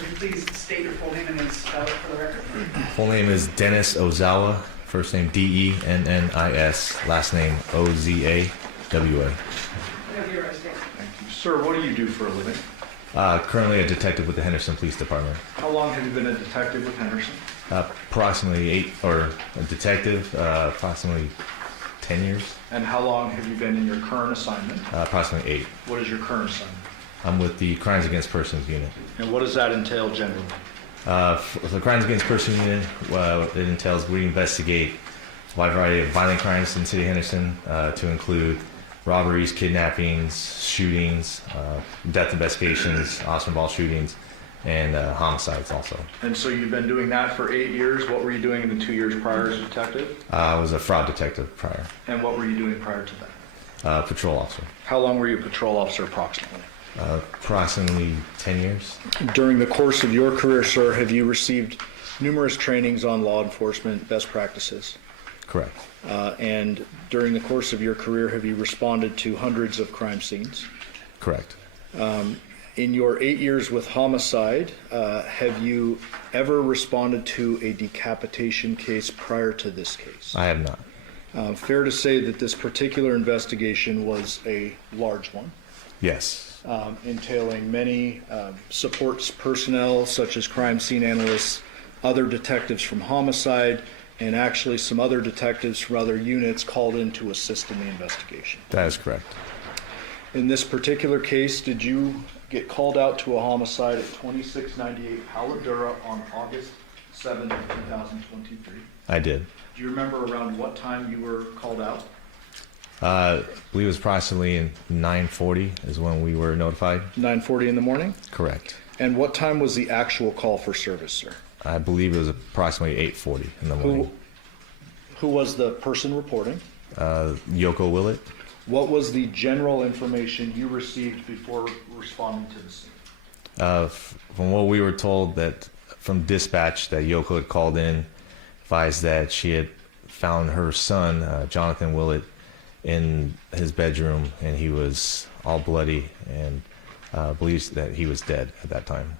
Would you please state your full name and then spell it for the record? Full name is Dennis Ozawa. First name Dennis, last name Ozawa. Whenever you're ready, state. Thank you. Sir, what do you do for a living? Currently a detective with the Henderson Police Department. How long have you been a detective with Henderson? Approximately 8, or a detective, approximately 10 years. And how long have you been in your current assignment? Approximately 8. What is your current assignment? I'm with the Crimes Against Persons Unit. And what does that entail generally? For the Crimes Against Persons Unit, it entails we investigate a wide variety of violent crimes in the city of Henderson, to include robberies, kidnappings, shootings, death investigations, Austin ball shootings, and homicides also. And so you've been doing that for 8 years. What were you doing in the 2 years prior as a detective? I was a fraud detective prior, And what were you doing prior to that? patrol officer. How long were you a patrol officer approximately? Approximately 10 years. During the course of your career, sir, have you received numerous trainings on law enforcement best practices? Correct. And during the course of your career, have you responded to hundreds of crime scenes? Correct. In your 8 years with homicide, have you ever responded to a decapitation case prior to this case? I have not. Fair to say that this particular investigation was a large one, Yes. entailing many supports personnel such as crime scene analysts, other detectives from homicide, and actually some other detectives from other units called in to assist in the investigation. That is correct. In this particular case, did you get called out to a homicide at 2698 Haladura on August 7th, 2023? I did. Do you remember around what time you were called out? I believe it was approximately in 9:40 is when we were notified. 9:40 in the morning? Correct. And what time was the actual call for service, sir? I believe it was approximately 8:40 in the morning. Who was the person reporting? Yoko Willette. What was the general information you received before responding to the scene? From what we were told, that from dispatch, that Yoko had called in, advised that she had found her son, Jonathan Willette, in his bedroom, and he was all bloody, and believes that he was dead at that time.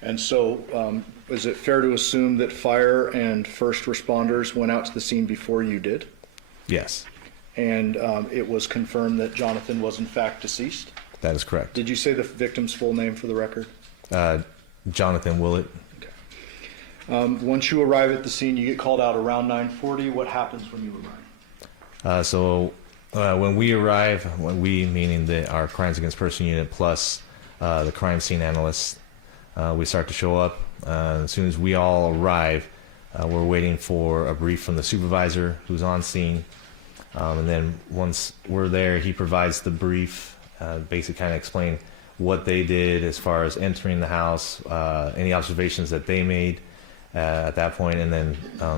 And so, is it fair to assume that fire and first responders went out to the scene before you did? Yes, And it was confirmed that Jonathan was in fact deceased? that is correct. Did you say the victim's full name for the record? Jonathan Willette. Once you arrive at the scene, you get called out around 9:40. What happens when you arrive? When we arrive, when we, meaning our Crimes Against Person Unit plus the crime scene analysts, we start to show up. As soon as we all arrive, we're waiting for a brief from the supervisor who's on scene. And then once we're there, he provides the brief, basically kind of explain what they did as far as entering the house, any observations that they made at that point, and then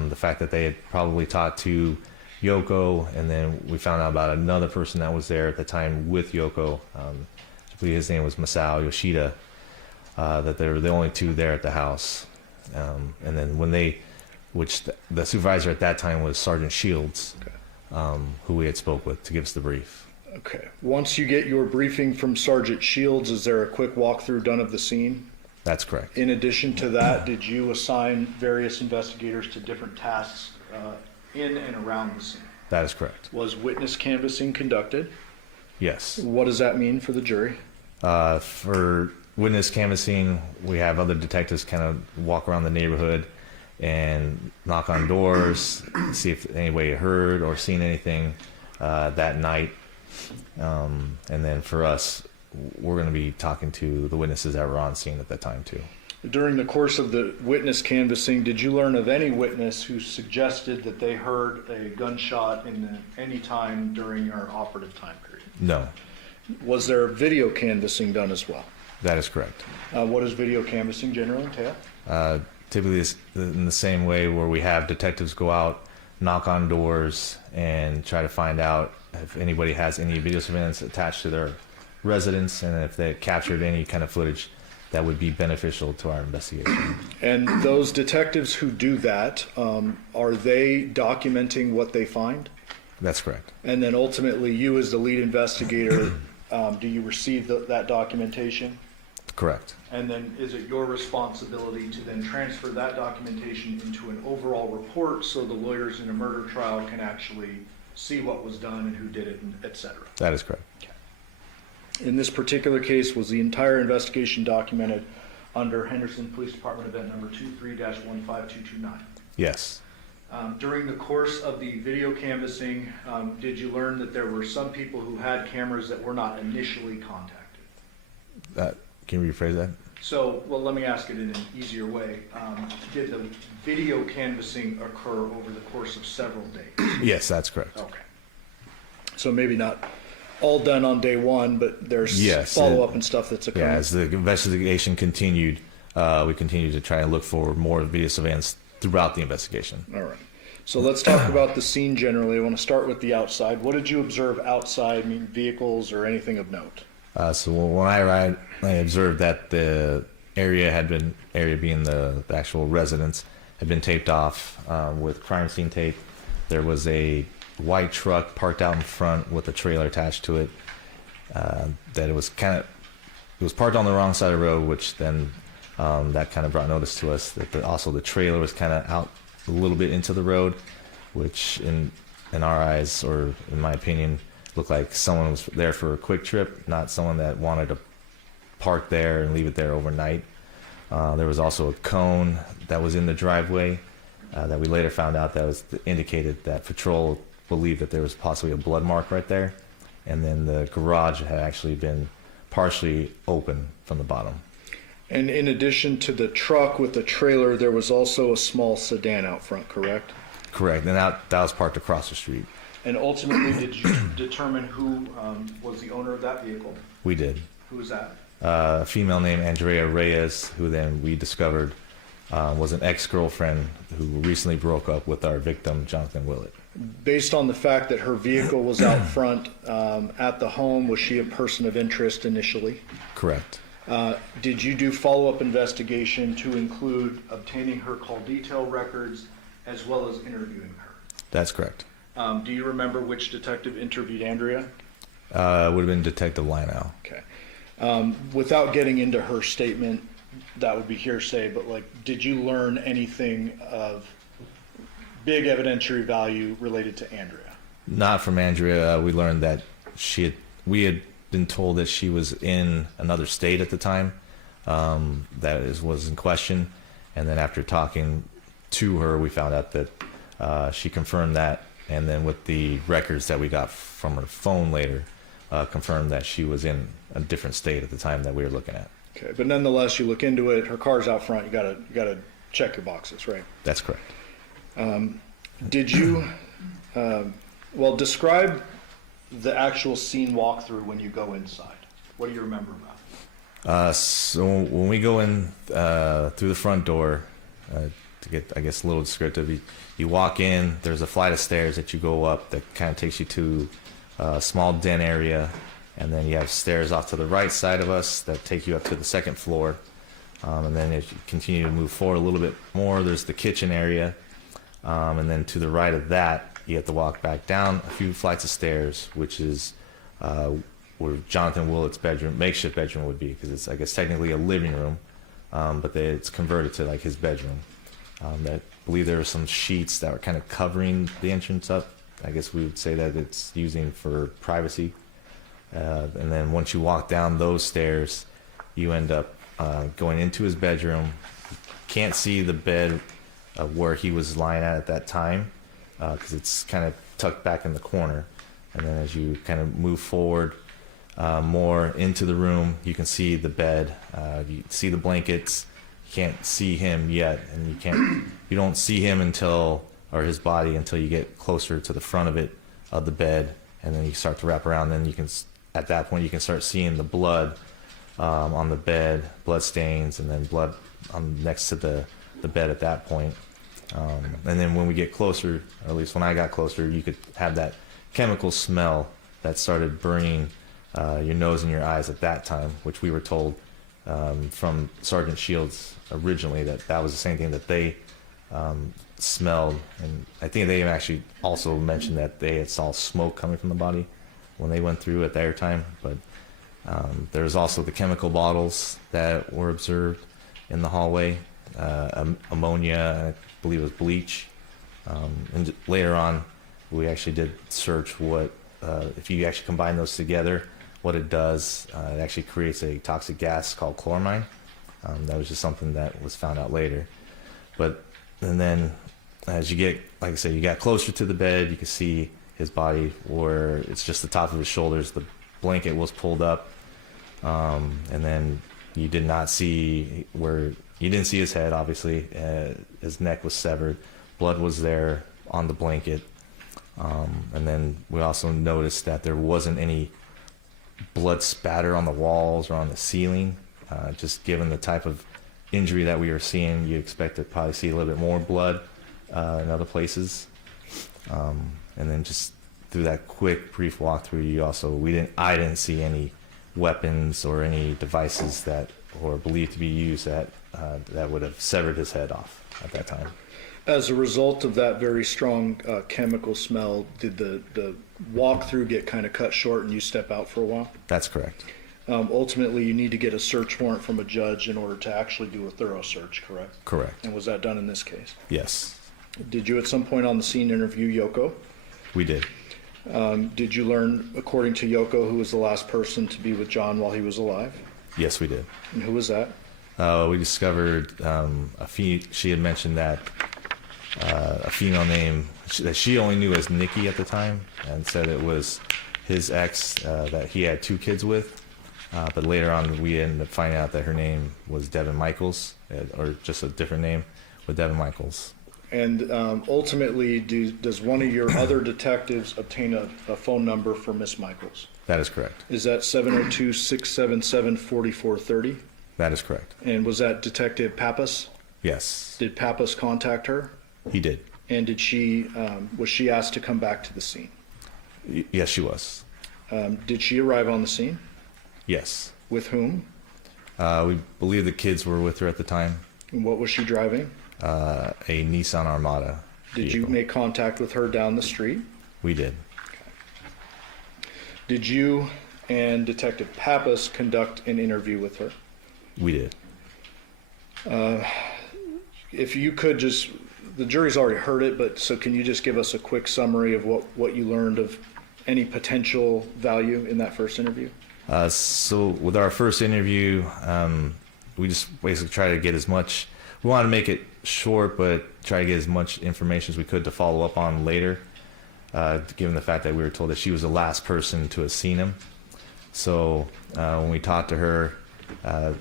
the fact that they had probably talked to Yoko, and then we found out about another person that was there at the time with Yoko. I believe his name was Masao Yoshida, that they were the only two there at the house. And then when the supervisor at that time was Sergeant Shields, who we had spoke with to give us the brief. Okay. Once you get your briefing from Sergeant Shields, is there a quick walkthrough done of the scene? That's correct. In addition to that, did you assign various investigators to different tasks in and around the scene? That is correct. Was witness canvassing conducted? Yes. What does that mean for the jury? For witness canvassing, we have other detectives kind of walk around the neighborhood and knock on doors, see if anybody heard or seen anything that night. And then for us, we're going to be talking to the witnesses that were on scene at that time too. During the course of the witness canvassing, did you learn of any witness who suggested that they heard a gunshot any time during your operative time period? No, Was there video canvassing done as well? that is correct. What does video canvassing generally entail? Typically it's in the same way where we have detectives go out, knock on doors, and try to find out if anybody has any video surveillance attached to their residence, and if they captured any kind of footage that would be beneficial to our investigation. And those detectives who do that, are they documenting what they find? That's correct. And then ultimately, you as the lead investigator, do you receive that documentation? Correct. And then is it your responsibility to then transfer that documentation into an overall report so the lawyers in a murder trial can actually see what was done and who did it, and et cetera? That is correct. In this particular case, was the entire investigation documented under Henderson Police Department event number 23-15229? Yes. During the course of the video canvassing, did you learn that there were some people who had cameras that were not initially contacted? Can you rephrase that? So, well, let me ask it in an easier way. Did the video canvassing occur over the course of several days? Yes, that's correct. Okay. So maybe not all done on day one, but there's Yes, follow-up and stuff that's occurring. Yeah, as the investigation continued, we continued to try and look for more video surveillance throughout the investigation. All right. So let's talk about the scene generally. I want to start with the outside. What did you observe outside, I mean vehicles or anything of note? So when I arrived, I observed that the area being the actual residence, had been taped off with crime scene tape. There was a white truck parked out in front with a trailer attached to it. That it was parked on the wrong side of the road, which then that kind of brought notice to us that also the trailer was kind of out a little bit into the road, which in our eyes, or in my opinion, looked like someone was there for a quick trip, not someone that wanted to park there and leave it there overnight. There was also a cone that was in the driveway that we later found out that was indicated that patrol believed that there was possibly a blood mark right there. And then the garage had actually been partially open from the bottom. And in addition to the truck with the trailer, there was also a small sedan out front, correct? Correct. And that was parked across the street. And ultimately, did you determine who was the owner of that vehicle? We did. Who was that? A female named Andrea Reyes, who then we discovered was an ex-girlfriend who recently broke up with our victim, Jonathan Willette. Based on the fact that her vehicle was out front at the home, was she a person of interest initially? Correct. Did you do follow-up investigation to include obtaining her call detail records as well as interviewing her? That's correct. Do you remember which detective interviewed Andrea? It would have been Detective Lionel. Okay. Without getting into her statement, that would be hearsay, but did you learn anything of big evidentiary value related to Andrea? Not from Andrea. We learned that we had been told that she was in another state at the time, was in question. And then after talking to her, we found out that she confirmed that. And then with the records that we got from her phone later, confirmed that she was in a different state at the time that we were looking at. Okay, but nonetheless, you look into it. Her car's out front. You gotta check your boxes, right? That's correct. Did you? Describe the actual scene walkthrough when you go inside. What do you remember about it? So when we go in through the front door, to get, I guess, a little descriptive, you walk in, there's a flight of stairs that you go up that kind of takes you to a small den area, and then you have stairs off to the right side of us that take you up to the second floor. And then as you continue to move forward a little bit more, there's the kitchen area. And then to the right of that, you have to walk back down a few flights of stairs, which is where Jonathan Willette's bedroom, makeshift bedroom, would be, because it's, I guess, technically a living room, but it's converted to his bedroom. I believe there are some sheets that were kind of covering the entrance up. I guess we would say that it's using for privacy. And then once you walk down those stairs, you end up going into his bedroom. You can't see the bed where he was lying at that time, because it's kind of tucked back in the corner. And then as you kind of move forward more into the room, you can see the bed, you see the blankets. You can't see him yet, and you don't see him his body until you get closer to the front of the bed, and then you start to wrap around. Then at that point you can start seeing the blood on the bed, blood stains, and then blood next to the bed at that point. And then when we get closer, or at least when I got closer, you could have that chemical smell that started burning your nose and your eyes at that time, which we were told from Sergeant Shields originally that was the same thing that they smelled. And I think they actually also mentioned that they had saw smoke coming from the body when they went through at their time. But There's also the chemical bottles that were observed in the hallway, ammonia, I believe it was bleach. And later on, we actually did search what, if you actually combine those together, what it does. It actually creates a toxic gas called chloramine. That was just something that was found out later. And then as you get, like I said, you got closer to the bed, you can see his body where it's just the top of his shoulders. The blanket was pulled up. And then you did not see you didn't see his head, obviously. His neck was severed. Blood was there on the blanket. And then we also noticed that there wasn't any blood spatter on the walls or on the ceiling. Just given the type of injury that we were seeing, you expect to probably see a little bit more blood in other places. And then just through that quick, brief walkthrough, I didn't see any weapons or any devices that were believed to be used that would have severed his head off at that time. As a result of that very strong chemical smell, did the walkthrough get kind of cut short and you step out for a while? That's correct. Ultimately, you need to get a search warrant from a judge in order to actually do a thorough search, correct? Correct. And was that done in this case? Yes, Did you at some point on the scene interview Yoko? we did. Did you learn, according to Yoko, who was the last person to be with John while he was alive? Yes, we did. And who was that? We discovered she had mentioned that a female name that she only knew as Nikki at the time, and said it was his ex that he had 2 kids with. But later on, we ended up finding out that her name was Devyn Michaels, or just a different name with Devyn Michaels. And ultimately, does one of your other detectives obtain a phone number for Miss Michaels? That is correct. Is that 702-677-4430? That is correct. And was that Detective Pappas? Yes, Did Pappas contact her? he did. And did was she asked to come back to the scene? Yes, she was. Did she arrive on the scene? Yes. With whom? We believe the kids were with her at the time. And what was she driving? A Nissan Armada. Did you vehicle. make contact with her down the street? We did. Did you and Detective Pappas conduct an interview with her? We did. If you could just, the jury's already heard it, but so can you just give us a quick summary of what you learned of any potential value in that first interview? So with our first interview, we just basically try to get as much, we wanted to make it short, but try to get as much information as we could to follow up on later, given the fact that we were told that she was the last person to have seen him. So when we talked to her, a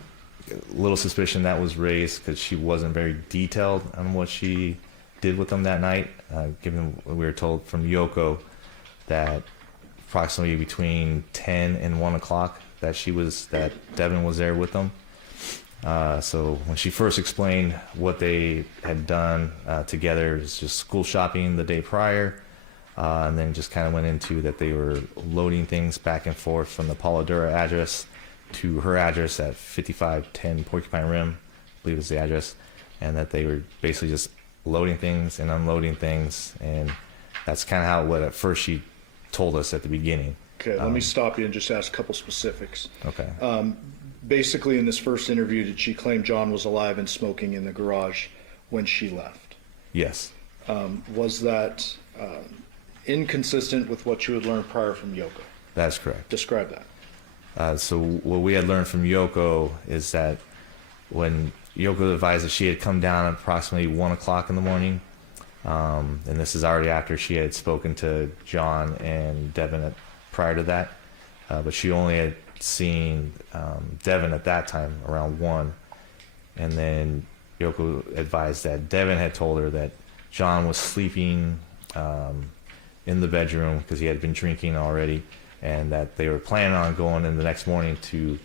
little suspicion that was raised because she wasn't very detailed on what she did with them that night, given we were told from Yoko that approximately between 10 and 1 o'clock that Devyn was there with them. So when she first explained what they had done together, it was just school shopping the day prior, and then just kind of went into that they were loading things back and forth from the Pauladura address to her address at 5510 Porcupine Rim, I believe is the address, and that they were basically just loading things and unloading things, and that's kind of what at first she told us at the beginning. Okay, let me stop you and just ask a couple specifics. Okay. Basically, in this first interview, did she claim John was alive and smoking in the garage when she left? Yes. Was that inconsistent with what you had learned prior from Yoko? That's correct. Describe that. So what we had learned from Yoko is that when Yoko advised that she had come down at approximately 1 o'clock in the morning, and this is already after she had spoken to John and Devyn prior to that, but she only had seen Devyn at that time around 1, and then Yoko advised that Devyn had told her that John was sleeping in the bedroom because he had been drinking already, and that they were planning on going in the next morning to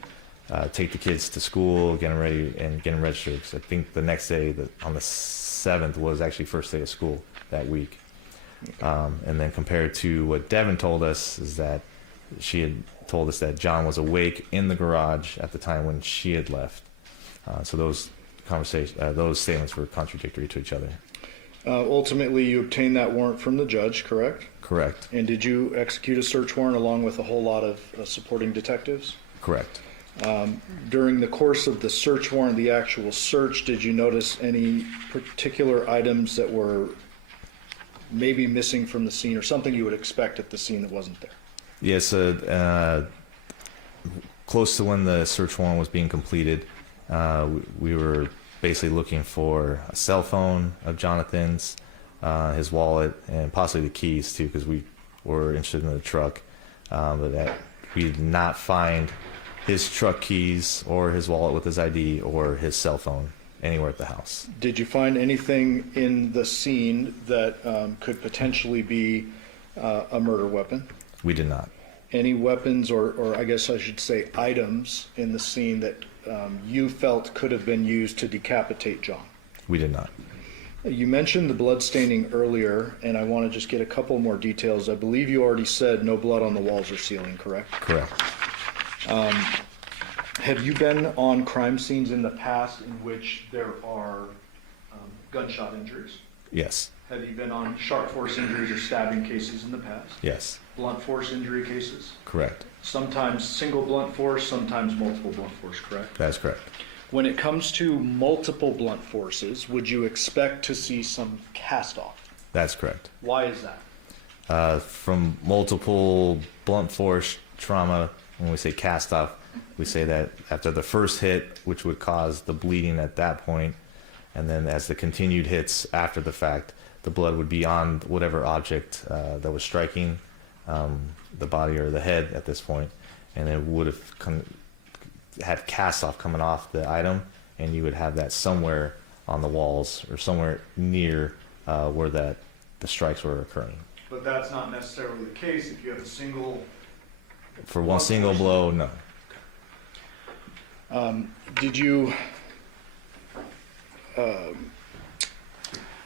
take the kids to school, get them ready, and get them registered. So I think the next day, on the 7th, was actually first day of school that week. And then compared to what Devyn told us is that she had told us that John was awake in the garage at the time when she had left. So those statements were contradictory to each other. Ultimately, you obtained that warrant from the judge, correct? Correct. And did you execute a search warrant along with a whole lot of supporting detectives? Correct. During the course of the search warrant, the actual search, did you notice any particular items that were maybe missing from the scene or something you would expect at the scene that wasn't there? Yes, close to when the search warrant was being completed, we were basically looking for a cell phone of Jonathan's, his wallet, and possibly the keys too, because we were interested in the truck. But that we did not find his truck keys or his wallet with his ID or his cell phone anywhere at the house. Did you find anything in the scene that could potentially be a murder weapon? We did not. Any weapons or I guess I should say items in the scene that you felt could have been used to decapitate John? We did not. You mentioned the blood staining earlier, and I want to just get a couple more details. I believe you already said no blood on the walls or ceiling, correct? Correct. Have you been on crime scenes in the past in which there are gunshot injuries? Yes. Have you been on sharp force injuries or stabbing cases in the past? Yes. Blunt force injury cases? Correct. Sometimes single blunt force, sometimes multiple blunt force, correct? That is correct. When it comes to multiple blunt forces, would you expect to see some cast off? That's correct. Why is that? From multiple blunt force trauma, when we say cast off, we say that after the first hit, which would cause the bleeding at that point, and then as the continued hits after the fact, the blood would be on whatever object that was striking the body or the head at this point, and it would have had cast off coming off the item, and you would have that somewhere on the walls or somewhere near where the strikes were occurring. But that's not necessarily the case if you have a single... For one single blow, no. Did you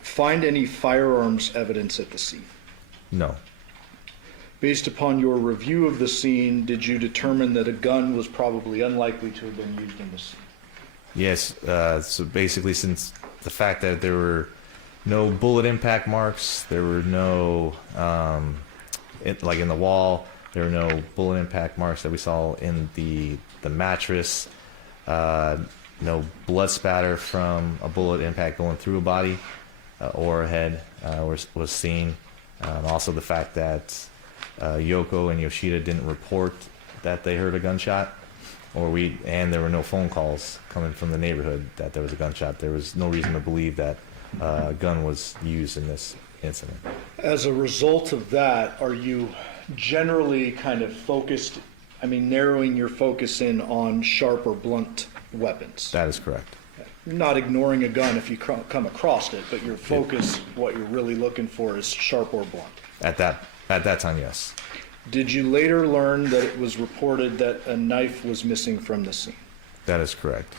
find any firearms evidence at the scene? No. Based upon your review of the scene, did you determine that a gun was probably unlikely to have been used in the scene? Yes, so basically since the fact that there were no bullet impact marks, there were no, like in the wall, there were no bullet impact marks that we saw in the mattress, no blood spatter from a bullet impact going through a body or a head was seen. Also the fact that Yoko and Yoshida didn't report that they heard a gunshot, and there were no phone calls coming from the neighborhood that there was a gunshot. There was no reason to believe that a gun was used in this incident. As a result of that, are you generally kind of focused, narrowing your focus in on sharp or blunt weapons? That is correct. Not ignoring a gun if you come across it, but your focus, what you're really looking for is sharp or blunt. At that time, yes. Did you later learn that it was reported that a knife was missing from the scene? That is correct.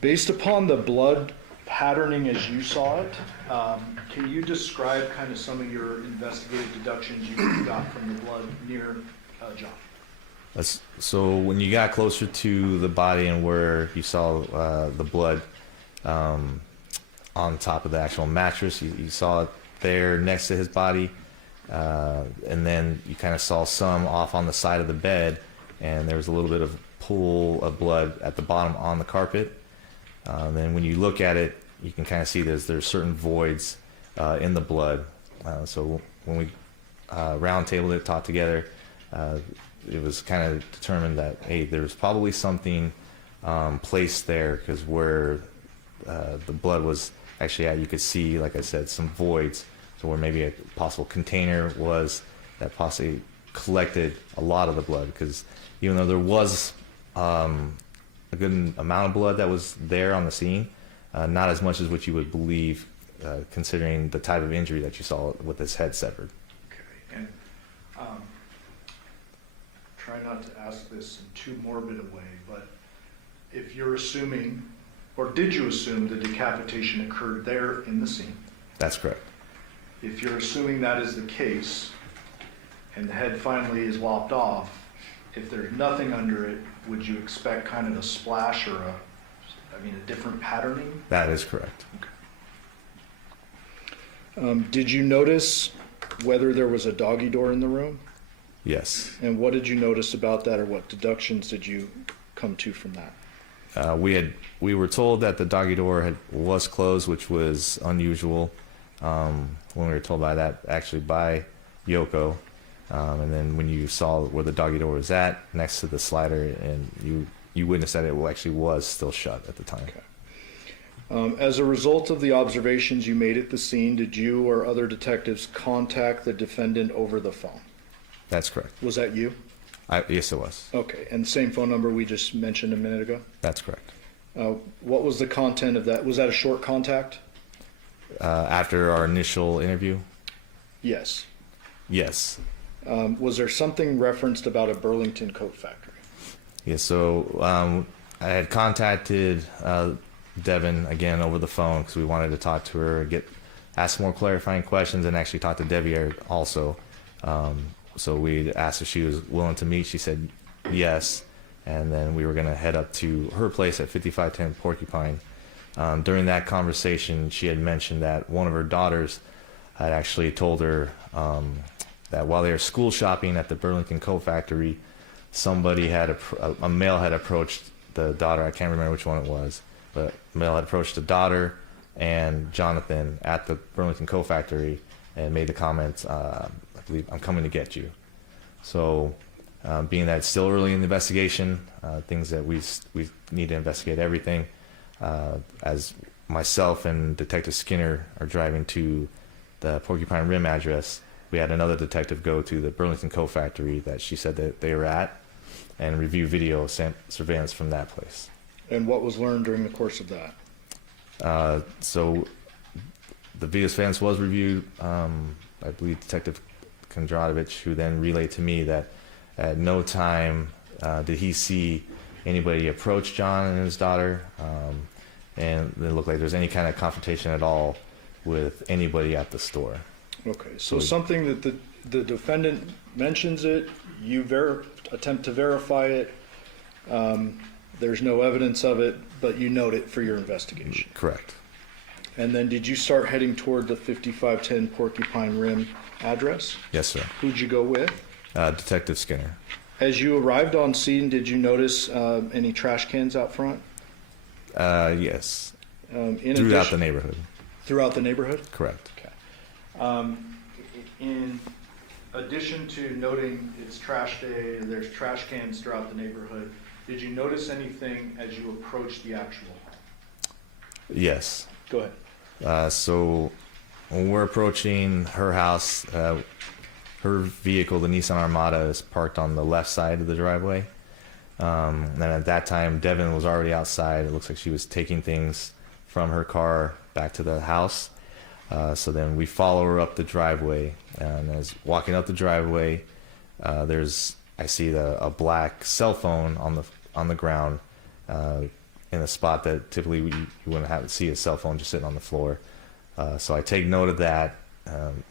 Based upon the blood patterning as you saw it, can you describe kind of some of your investigative deductions you got from the blood near John? So when you got closer to the body and where you saw the blood on top of the actual mattress, you saw it there next to his body, and then you kind of saw some off on the side of the bed, and there was a little bit of pool of blood at the bottom on the carpet. Then when you look at it, you can kind of see there's certain voids in the blood. So when we round tabled it, talked together, it was kind of determined that, hey, there's probably something placed there, because where the blood was actually at, you could see, like I said, some voids. So where maybe a possible container was that possibly collected a lot of the blood, because even though there was a good amount of blood that was there on the scene, not as much as what you would believe, considering the type of injury that you saw with his head severed. Okay, and try not to ask this in too morbid a way, but if you're assuming, or did you assume the decapitation occurred there in the scene? That's correct. If you're assuming that is the case, and the head finally is lopped off, if there's nothing under it, would you expect kind of a splash or a different patterning? That is correct. Okay. Did you notice whether there was a doggy door in the room? Yes. And what did you notice about that, or what deductions did you come to from that? We were told that the doggy door was closed, which was unusual when we were told by Yoko. And then when you saw where the doggy door was at, next to the slider, and you witnessed that it actually was still shut at the time. Okay. As a result of the observations you made at the scene, did you or other detectives contact the defendant over the phone? That's correct. Was that you? Yes, it was. Okay, and same phone number we just mentioned a minute ago? That's correct. What was the content of that? Was that a short contact? After our initial interview? Yes. Yes. Was there something referenced about a Burlington coat factory? Yeah, so I had contacted Devyn again over the phone because we wanted to talk to her, ask more clarifying questions, and actually talk to Devyn also. So we asked if she was willing to meet. She said yes, and then we were going to head up to her place at 5510 Porcupine. During that conversation, she had mentioned that one of her daughters had actually told her that while they were school shopping at the Burlington Coat Factory, somebody a male had approached the daughter. I can't remember which one it was, but a male had approached the daughter and Jonathan at the Burlington Coat Factory and made the comment, I believe, "I'm coming to get you." So being that it's still early in the investigation, things that we need to investigate everything, as myself and Detective Skinner are driving to the Porcupine Rim address, we had another detective go to the Burlington Coat Factory that she said that they were at and review video surveillance from that place. And what was learned during the course of that? So the video surveillance was reviewed. I believe Detective Kondratovich, who then relayed to me that at no time did he see anybody approach John and his daughter, and it looked like there was any kind of confrontation at all with anybody at the store. Okay, so something that the defendant mentions it, you attempt to verify it, there's no evidence of it, but you note it for your investigation. Correct. And then did you start heading toward the 5510 Porcupine Rim address? Yes, sir. Who'd you go with? Detective Skinner. As you arrived on scene, did you notice any trash cans out front? Yes. In Throughout addition, the neighborhood. Throughout the neighborhood? Correct. Okay. In addition to noting it's trash day, there's trash cans throughout the neighborhood, did you notice anything as you approached the actual home? Yes. Go ahead. So when we're approaching her house, her vehicle, the Nissan Armada, is parked on the left side of the driveway. And at that time, Devyn was already outside. It looks like she was taking things from her car back to the house. So then we follow her up the driveway, and as walking up the driveway, I see a black cell phone on the ground in a spot that typically you wouldn't see a cell phone just sitting on the floor. So I take note of that, and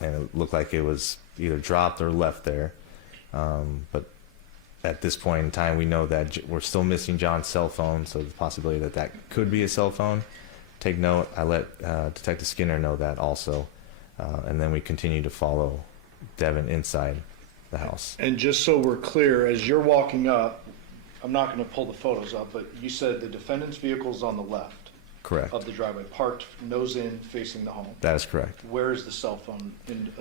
it looked like it was either dropped or left there. But at this point in time, we know that we're still missing John's cell phone, so the possibility that could be a cell phone. Take note. I let Detective Skinner know that also, and then we continue to follow Devyn inside the house. And just so we're clear, as you're walking up, I'm not going to pull the photos up, but you said the defendant's vehicle is on the left Correct. of the driveway, parked nose in, facing the home. That is correct. Where is the cell phone in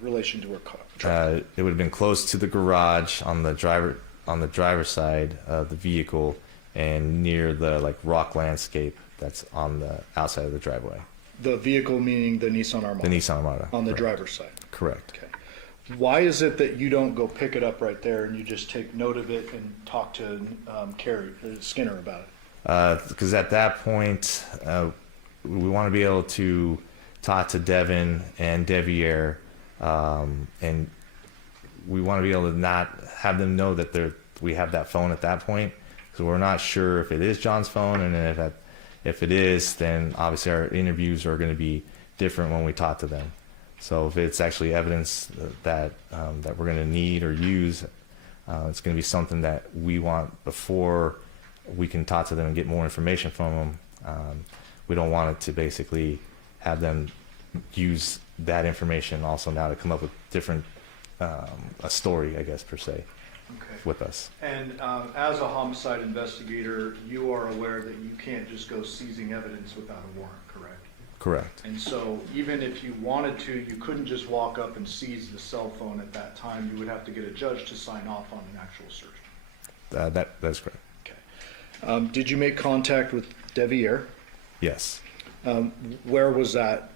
relation to her car? It would have been close to the garage on the driver's side of the vehicle, and near the rock landscape that's on the outside of the driveway. The vehicle meaning the Nissan Armada? The Nissan Armada. On the correct. driver's side? Correct. Okay. Why is it that you don't go pick it up right there and you just take note of it and talk to Skinner about it? Because at that point, we want to be able to talk to Devyn and Devier, and we want to be able to not have them know that we have that phone at that point, because we're not sure if it is John's phone, and if it is, then obviously our interviews are going to be different when we talk to them. So if it's actually evidence that we're going to need or use, it's going to be something that we want before we can talk to them and get more information from them. We don't want it to basically have them use that information also now to come up with different a story, I guess, per se, Okay. with us. And as a homicide investigator, you are aware that you can't just go seizing evidence without a warrant, correct? Correct. And so even if you wanted to, you couldn't just walk up and seize the cell phone at that time. You would have to get a judge to sign off on an actual search. That's correct. Okay. Did you make contact with Devyn? Yes. Where was that?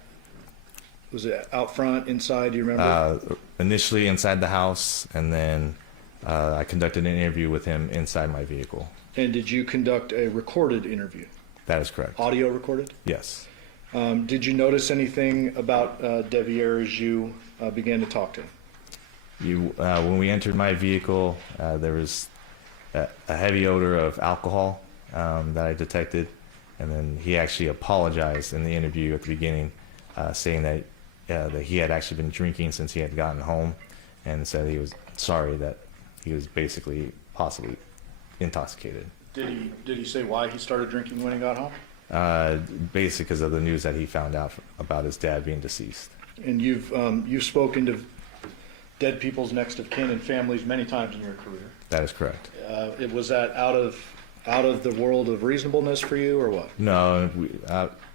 Was it out front, inside? Do you remember? Initially inside the house, and then I conducted an interview with him inside my vehicle. And did you conduct a recorded interview? That is correct. Audio recorded? Yes. Did you notice anything about Devyn as you began to talk to him? When we entered my vehicle, there was a heavy odor of alcohol that I detected, and then he actually apologized in the interview at the beginning, saying that he had actually been drinking since he had gotten home, and said he was sorry that he was basically possibly intoxicated. Did he say why he started drinking when he got home? Basically because of the news that he found out about his dad being deceased. And you've spoken to dead people's next of kin and families many times in your career. That is correct. Was that out of the world of reasonableness for you, or what? No,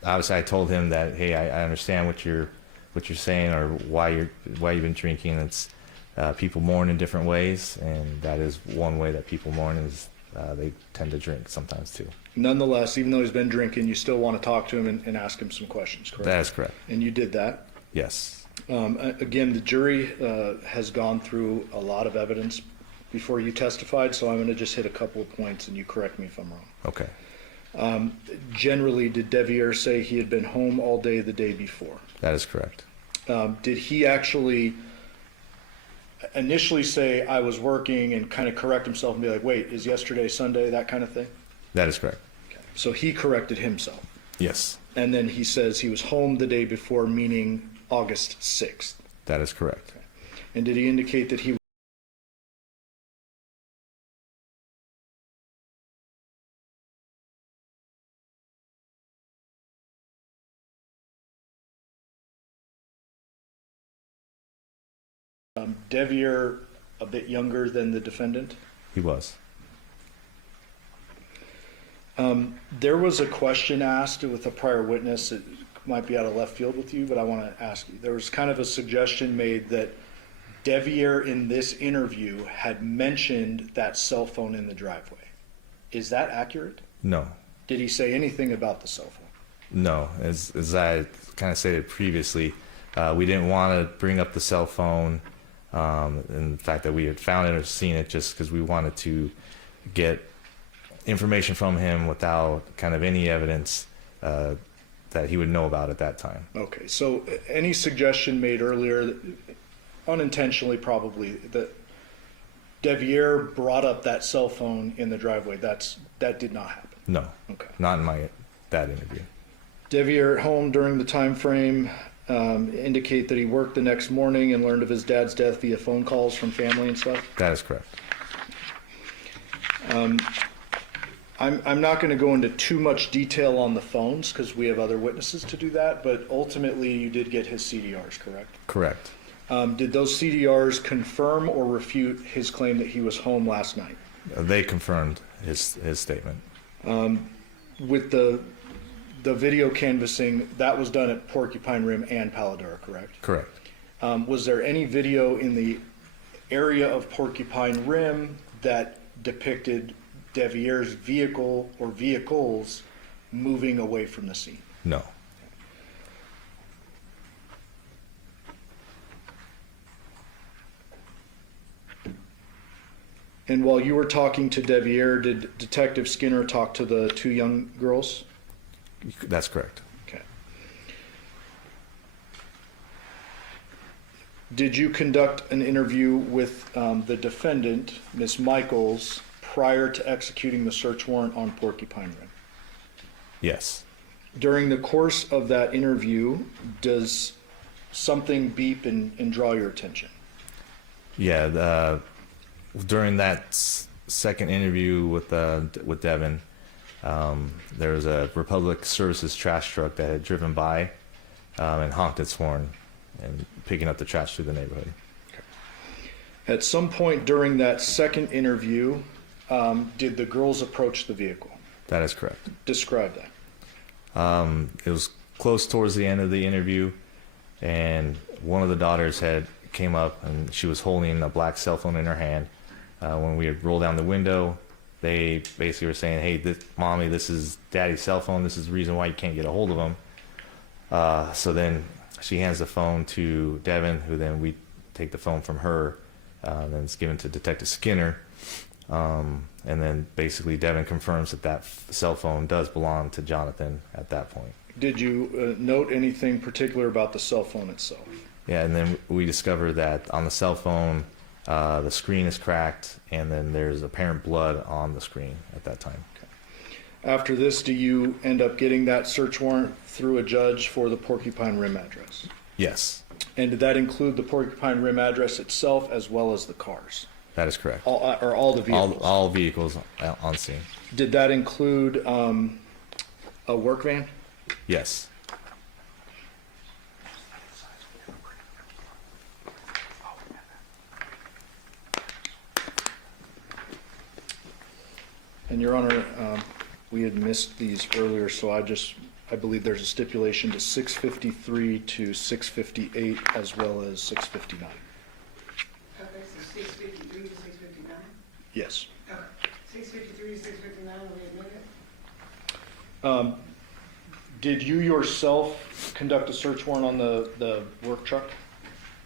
obviously I told him that, hey, I understand what you're saying, or why you've been drinking. It's people mourn in different ways, and that is one way that people mourn is they tend to drink sometimes too. Nonetheless, even though he's been drinking, you still want to talk to him and ask him some questions, correct? That is correct. And you did that? Yes. Again, the jury has gone through a lot of evidence before you testified, so I'm going to just hit a couple of points, and you correct me if I'm wrong. Okay. Generally, did Devyn say he had been home all day the day before? That is correct. Did he actually initially say, I was working, and kind of correct himself and be like, wait, is yesterday Sunday, that kind of thing? That is correct. Okay. So he corrected himself. Yes. And then he says he was home the day before, meaning August 6th. That is correct. Okay. And did he indicate that he Devyn a bit younger than the defendant? He was. There was a question asked with a prior witness. It might be out of left field with you, but I want to ask you. There was kind of a suggestion made that Devyn in this interview had mentioned that cell phone in the driveway. Is that accurate? No. Did he say anything about the cell phone? No. As I kind of stated previously, we didn't want to bring up the cell phone, and the fact that we had found it or seen it, just because we wanted to get information from him without kind of any evidence that he would know about at that time. Okay, so any suggestion made earlier, unintentionally probably, that Devyn brought up that cell phone in the driveway, that did not happen? No. Okay. Not in that interview. Devyn at home during the time frame indicate that he worked the next morning and learned of his dad's death via phone calls from family and stuff? That is correct. I'm not going to go into too much detail on the phones because we have other witnesses to do that, but ultimately you did get his CDRs, correct? Correct. Did those CDRs confirm or refute his claim that he was home last night? They confirmed his statement. With the video canvassing, that was done at Porcupine Rim and Paladar, correct? Correct. Was there any video in the area of Porcupine Rim that depicted Devyn's vehicle or vehicles moving away from the scene? No. And while you were talking to Devyn, did Detective Skinner talk to the two young girls? That's correct. Okay. Did you conduct an interview with the defendant, Ms. Michaels, prior to executing the search warrant on Porcupine Rim? Yes. During the course of that interview, does something beep and draw your attention? Yeah. During that second interview with Devyn, there was a Republic Services trash truck that had driven by and honked its horn and picking up the trash through the neighborhood. Okay. At some point during that second interview, did the girls approach the vehicle? That is correct. Describe that. It was close towards the end of the interview, and one of the daughters came up, and she was holding a black cell phone in her hand. When we had rolled down the window, they basically were saying, "Hey, Mommy, this is Daddy's cell phone. This is the reason why you can't get a hold of him." So then she hands the phone to Devyn, who then we take the phone from her, and then it's given to Detective Skinner. And then basically Devyn confirms that cell phone does belong to Jonathan at that point. Did you note anything particular about the cell phone itself? Yeah, and then we discover that on the cell phone, the screen is cracked, and then there's apparent blood on the screen at that time. Okay. After this, do you end up getting that search warrant through a judge for the Porcupine Rim address? Yes, And did that include the Porcupine Rim address itself as well as the cars? that is correct. All the vehicles? All vehicles on scene. Did that include a work van? Yes. And Your Honor, we had missed these earlier, so I believe there's a stipulation to 653 to 658 as well as 659. Okay, so 653 to 659? Yes. Okay, 653 to 659, we admit it? Did you yourself conduct a search warrant on the work truck?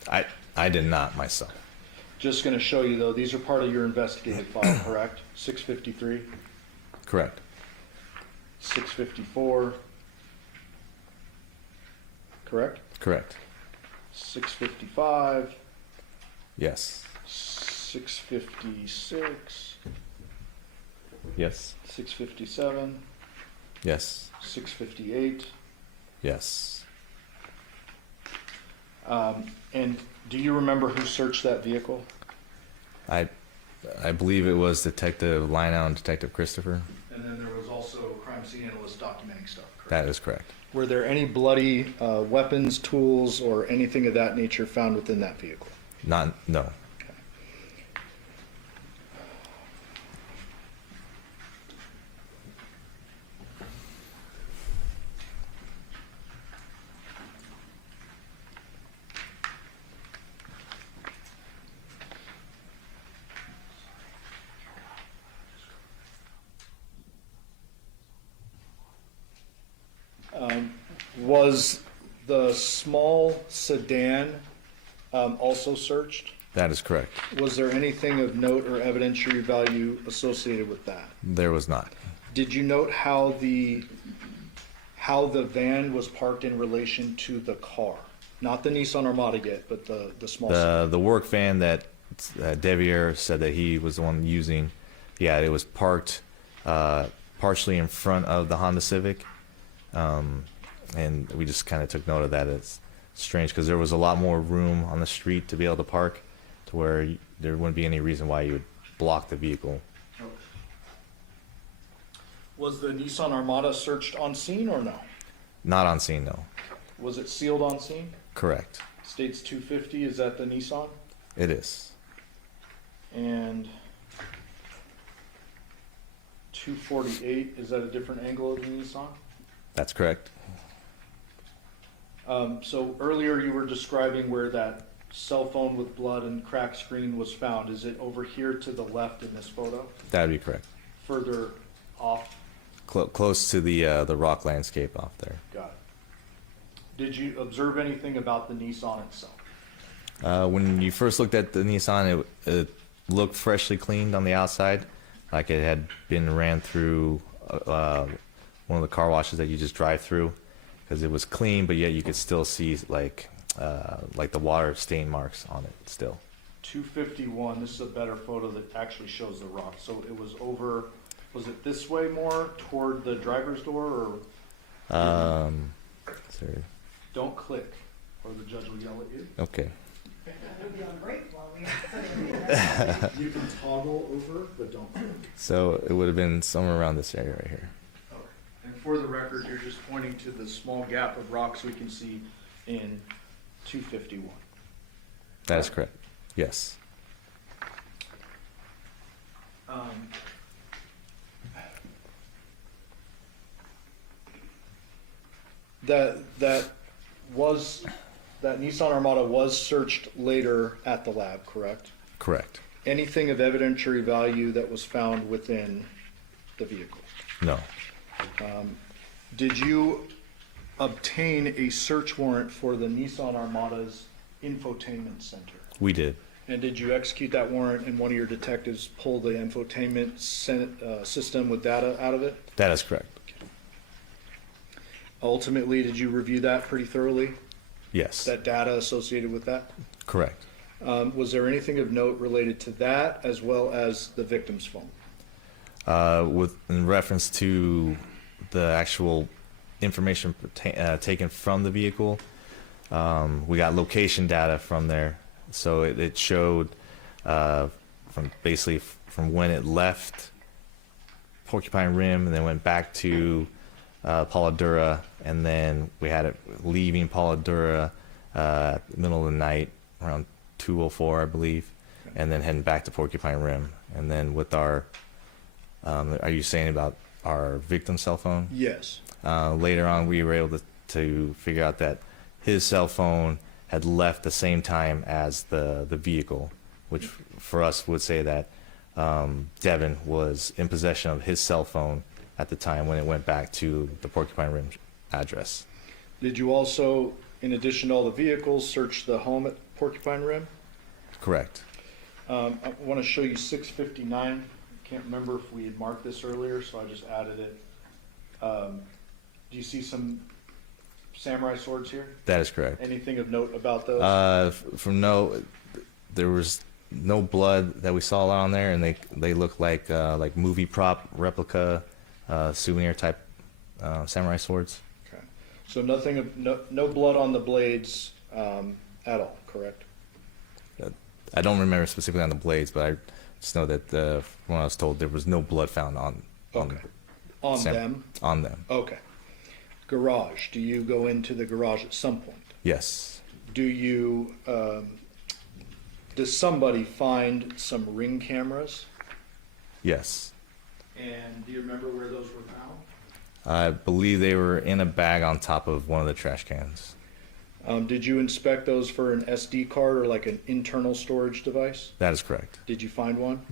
I did not myself. Just going to show you, though, these are part of your investigative file, correct? 653, Correct. 654, correct? Correct. 655, Yes. 656, Yes. 657, Yes. 658. Yes. And do you remember who searched that vehicle? I believe it was Detective Lionel and Detective Christopher. And then there was also a crime scene analyst documenting stuff, correct? That is correct. Were there any bloody weapons, tools, or anything of that nature found within that vehicle? No. Was the small sedan also searched? That is correct. Was there anything of note or evidentiary value associated with that? There was not. Did you note how the van was parked in relation to the car? Not the Nissan Armada yet, but the small sedan. The work van that Devier said that he was the one using, yeah, it was parked partially in front of the Honda Civic. And we just kind of took note of that. It's strange because there was a lot more room on the street to be able to park to where there wouldn't be any reason why you would block the vehicle. Okay. Was the Nissan Armada searched on scene or no? Not on scene, no. Was it sealed on scene? Correct. States 250, is that the Nissan? It is. And 248, is that a different angle of the Nissan? That's correct. So earlier you were describing where that cell phone with blood and cracked screen was found. Is it over here to the left in this photo? That would be correct. Further off? Close to the rock landscape off there. Got it. Did you observe anything about the Nissan itself? When you first looked at the Nissan, it looked freshly cleaned on the outside, like it had been ran through one of the car washes that you just drive through, because it was clean, but yet you could still see like the water stain marks on it still. 251, this is a better photo that actually shows the rock. So it was over, was it this way more toward the driver's door or? Sorry. Don't click or the judge will yell at you. Okay. We'll be on break while we. You can toggle over, but don't click. So it would have been somewhere around this area right here. Okay. And for the record, you're just pointing to the small gap of rocks we can see in 251. That is correct. Yes. That Nissan Armada was searched later at the lab, correct? Correct. Anything of evidentiary value that was found within the vehicle? No. Did you obtain a search warrant for the Nissan Armada's infotainment center? We did. And did you execute that warrant and one of your detectives pull the infotainment system with data out of it? That is correct. Ultimately, did you review that pretty thoroughly? Yes. That data associated with that? Correct. Was there anything of note related to that as well as the victim's phone? In reference to the actual information taken from the vehicle, we got location data from there. So it showed from when it left Porcupine Rim and then went back to Pauladura, and then we had it leaving Pauladura middle of the night around 2:04, I believe, and then heading back to Porcupine Rim. And then with our, are you saying about our victim's cell phone? Yes. Later on, we were able to figure out that his cell phone had left the same time as the vehicle, which for us would say that Devyn was in possession of his cell phone at the time when it went back to the Porcupine Rim address. Did you also, in addition to all the vehicles, search the home at Porcupine Rim? Correct. I want to show you 659. Can't remember if we had marked this earlier, so I just added it. Do you see some samurai swords here? That is correct. Anything of note about those? There was no blood that we saw on there, and they look like movie prop replica souvenir type samurai swords. Okay. So nothing of no blood on the blades at all, correct? I don't remember specifically on the blades, but I just know that when I was told there was no blood found on Okay. On them? On them. Okay. Garage. Do you go into the garage at some point? Yes. Do you, does somebody find some Ring cameras? Yes. And do you remember where those were found? I believe they were in a bag on top of one of the trash cans. Did you inspect those for an SD card or like an internal storage device? That is correct. Did you find one?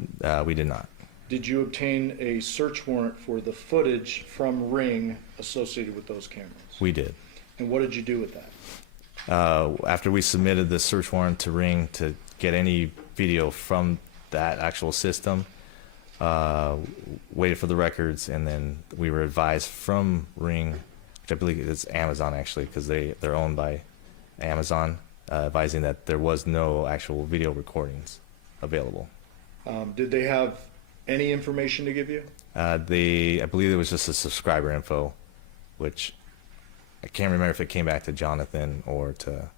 We did not. Did you obtain a search warrant for the footage from Ring associated with those cameras? We did. And what did you do with that? After we submitted the search warrant to Ring to get any video from that actual system, waited for the records, and then we were advised from Ring, which I believe is Amazon actually, because they're owned by Amazon, advising that there was no actual video recordings available. Did they have any information to give you? I believe it was just a subscriber info, which I can't remember if it came back to Jonathan or to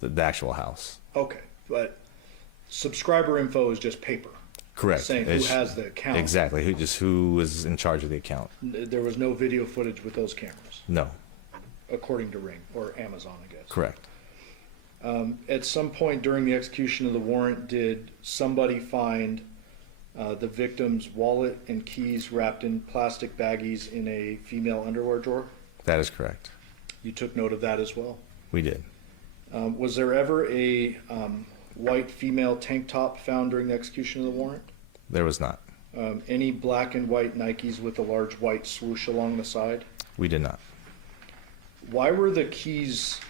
the actual house. Okay, but subscriber info is just paper. Correct. Saying who has the account. Exactly. Who was in charge of the account. There was no video footage with those cameras, No. according to Ring or Amazon, I guess. Correct. At some point during the execution of the warrant, did somebody find the victim's wallet and keys wrapped in plastic baggies in a female underwear drawer? That is correct. You took note of that as well. We did. Was there ever a white female tank top found during the execution of the warrant? There was not. Any black and white Nikes with a large white swoosh along the side? We did not. Why were the keys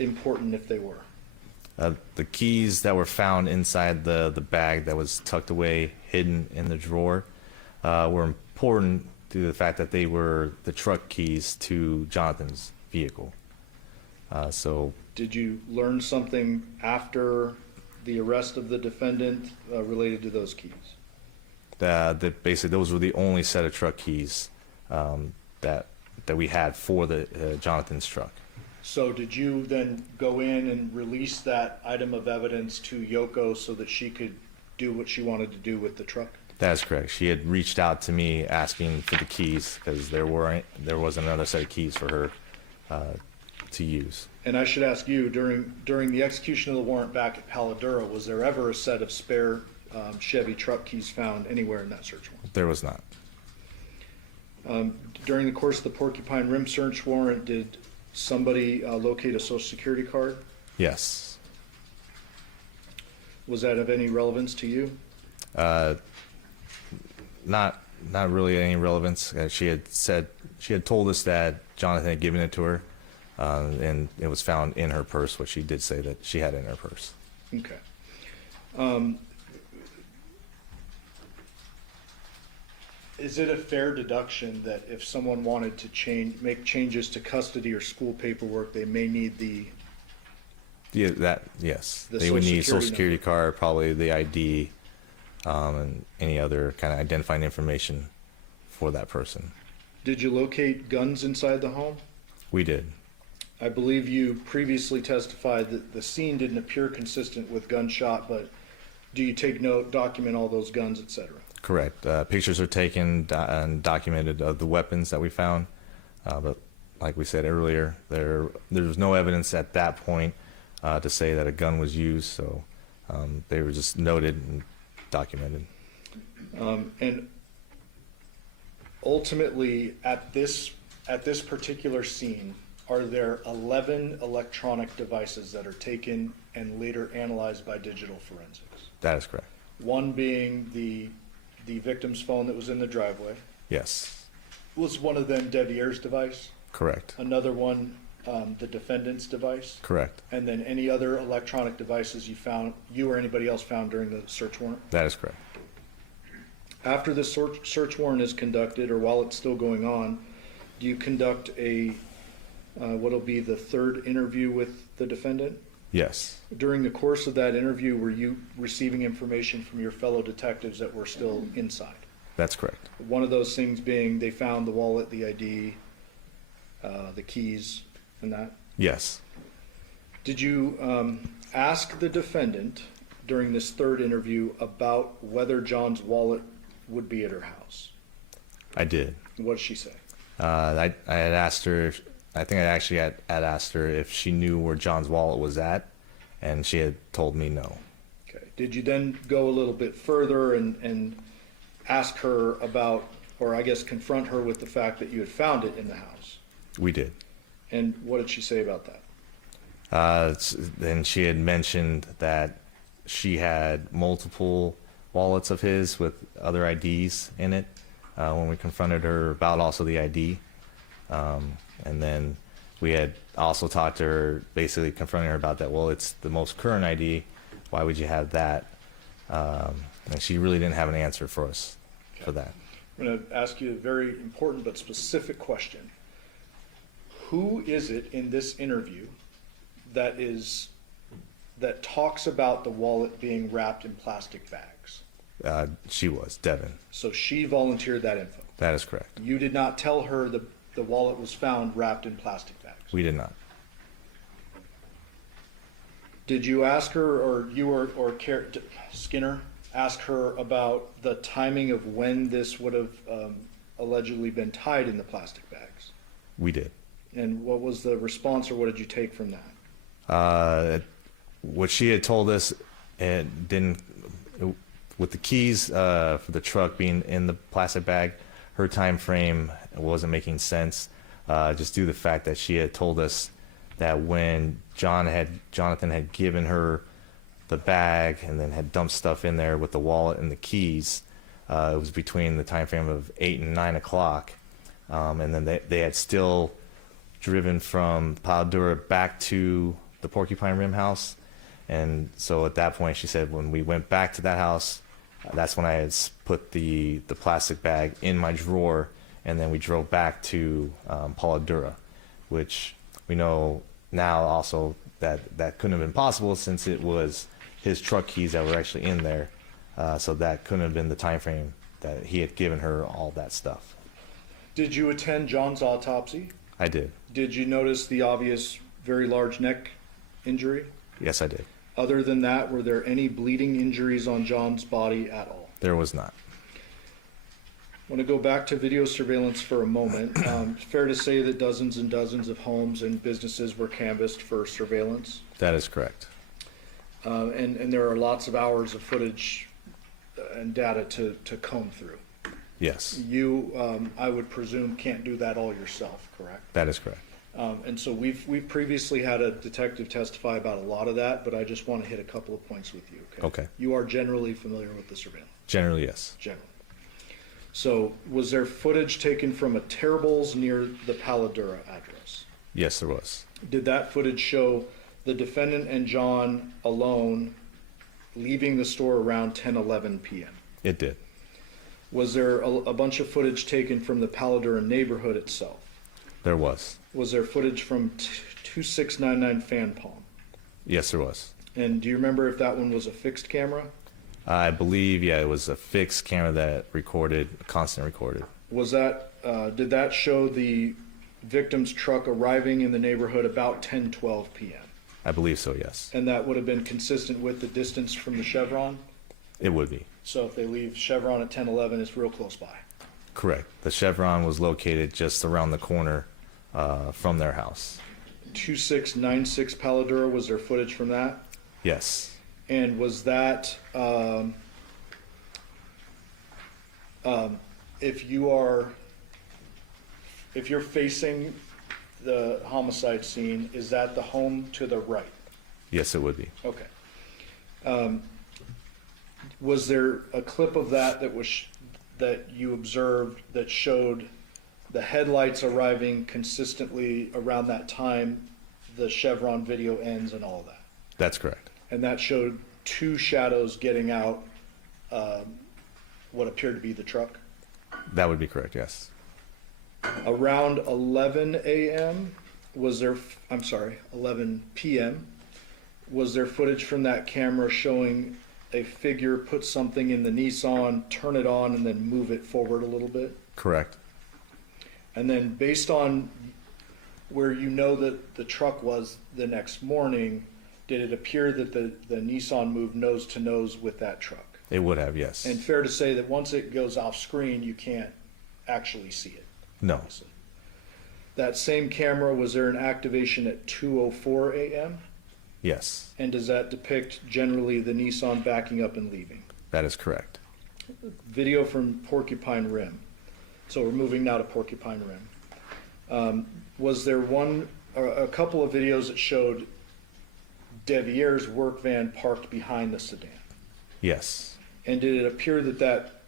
important if they were? The keys that were found inside the bag that was tucked away, hidden in the drawer, were important due to the fact that they were the truck keys to Jonathan's vehicle. Did you learn something after the arrest of the defendant related to those keys? That basically those were the only set of truck keys that we had for the Jonathan's truck. So did you then go in and release that item of evidence to Yoko so that she could do what she wanted to do with the truck? That is correct. She had reached out to me asking for the keys because there wasn't another set of keys for her to use. And I should ask you, during the execution of the warrant back at Paladura, was there ever a set of spare Chevy truck keys found anywhere in that search warrant. There was not. During the course of the Porcupine Rim search warrant, did somebody locate a social security card? Yes. Was that of any relevance to you? Not really any relevance. She had told us that Jonathan had given it to her, and it was found in her purse, which she did say that she had in her purse. Okay. Is it a fair deduction that if someone wanted to make changes to custody or school paperwork, they may need the Yes. The They would Social need social Security security card, probably the ID, and any other kind of identifying information for that person. Did you locate guns inside the home? We did. I believe you previously testified that the scene didn't appear consistent with gunshot, but do you take note, document all those guns, etc.? Correct. Pictures are taken and documented of the weapons that we found, but like we said earlier, there was no evidence at that point to say that a gun was used, so they were just noted and documented. And ultimately, at this particular scene, are there 11 electronic devices that are taken and later analyzed by digital forensics? That is correct. One being the victim's phone that was in the driveway. Yes. Was one of them Devier's device? Correct. Another one, the defendant's device? Correct. And then any other electronic devices you or anybody else found during the search warrant? That is correct. After the search warrant is conducted, or while it's still going on, do you conduct what'll be the third interview with the defendant? Yes. During the course of that interview, were you receiving information from your fellow detectives that were still inside? That's correct. One of those things being they found the wallet, the ID, the keys, and that? Yes. Did you ask the defendant during this third interview about whether John's wallet would be at her house? I did. What did she say? I had asked her, I think I actually had asked her if she knew where John's wallet was at, and she had told me no. Okay. Did you then go a little bit further and ask her about, or I guess confront her with the fact that you had found it in the house? We did. And what did she say about that? Then she had mentioned that she had multiple wallets of his with other IDs in it when we confronted her about also the ID. And then we had also talked to her, basically confronting her about that. Well, it's the most current ID. Why would you have that? And she really didn't have an answer for us for that. I'm going to ask you a very important but specific question. Who is it in this interview that talks about the wallet being wrapped in plastic bags? She was, Devyn. So she volunteered that info. That is correct. You did not tell her the wallet was found wrapped in plastic bags. We did not. Did you ask her, or you or Skinner ask her about the timing of when this would have allegedly been tied in the plastic bags? We did. And what was the response, or what did you take from that? What she had told us, it didn't, with the keys for the truck being in the plastic bag, her time frame wasn't making sense, just due to the fact that she had told us that when Jonathan had given her the bag and then had dumped stuff in there with the wallet and the keys, it was between the time frame of 8 and 9 o'clock, and then they had still driven from Paladura back to the Porcupine Rim house. And so at that point, she said, when we went back to that house, that's when I had put the plastic bag in my drawer, and then we drove back to Paladura, which we know now also that couldn't have been possible since it was his truck keys that were actually in there. So that couldn't have been the time frame that he had given her all that stuff. Did you attend John's autopsy? I did. Did you notice the obvious very large neck injury? Yes, I did. Other than that, were there any bleeding injuries on John's body at all? There was not. I want to go back to video surveillance for a moment. Fair to say that dozens and dozens of homes and businesses were canvassed for surveillance? That is correct. And there are lots of hours of footage and data to comb through. Yes, You, I would presume, can't do that all yourself, correct? that is correct. And so we've previously had a detective testify about a lot of that, but I just want to hit a couple of points with you, okay? Okay. You are generally familiar with the surveillance, Generally, yes. generally. So was there footage taken from a Terrible's near the Paladura address? Yes, there was. Did that footage show the defendant and John alone leaving the store around 10:11 p.m.? It did. Was there a bunch of footage taken from the Paladura neighborhood itself? There was. Was there footage from 2699 Fan Palm? Yes, there was. And do you remember if that one was a fixed camera? I believe, yeah, it was a fixed camera that recorded, constant recorded. Was that, did that show the victim's truck arriving in the neighborhood about 10:12 p.m.? I believe so, yes. And that would have been consistent with the distance from the Chevron? It would be. So if they leave Chevron at 10:11, it's real close by. Correct. The Chevron was located just around the corner from their house. 2696 Paladura, was there footage from that? Yes. And was that, if you're facing the homicide scene, is that the home to the right? Yes, it would be. Okay. Was there a clip of that that you observed that showed the headlights arriving consistently around that time the Chevron video ends and all of that? That's correct. And that showed two shadows getting out, what appeared to be the truck? That would be correct, yes. Around 11 a.m. was there, I'm sorry, 11 p.m. was there footage from that camera showing a figure put something in the Nissan, turn it on, and then move it forward a little bit? Correct. And then based on where you know that the truck was the next morning, did it appear that the Nissan moved nose to nose with that truck? It would have, yes. And fair to say that once it goes off screen, you can't actually see it? No. Obviously. That same camera, was there an activation at 2:04 a.m.? Yes, And does that depict generally the Nissan backing up and leaving? that is correct. Video from Porcupine Rim. So we're moving now to Porcupine Rim. Was there a couple of videos that showed Devier's work van parked behind the sedan? Yes, And did it appear that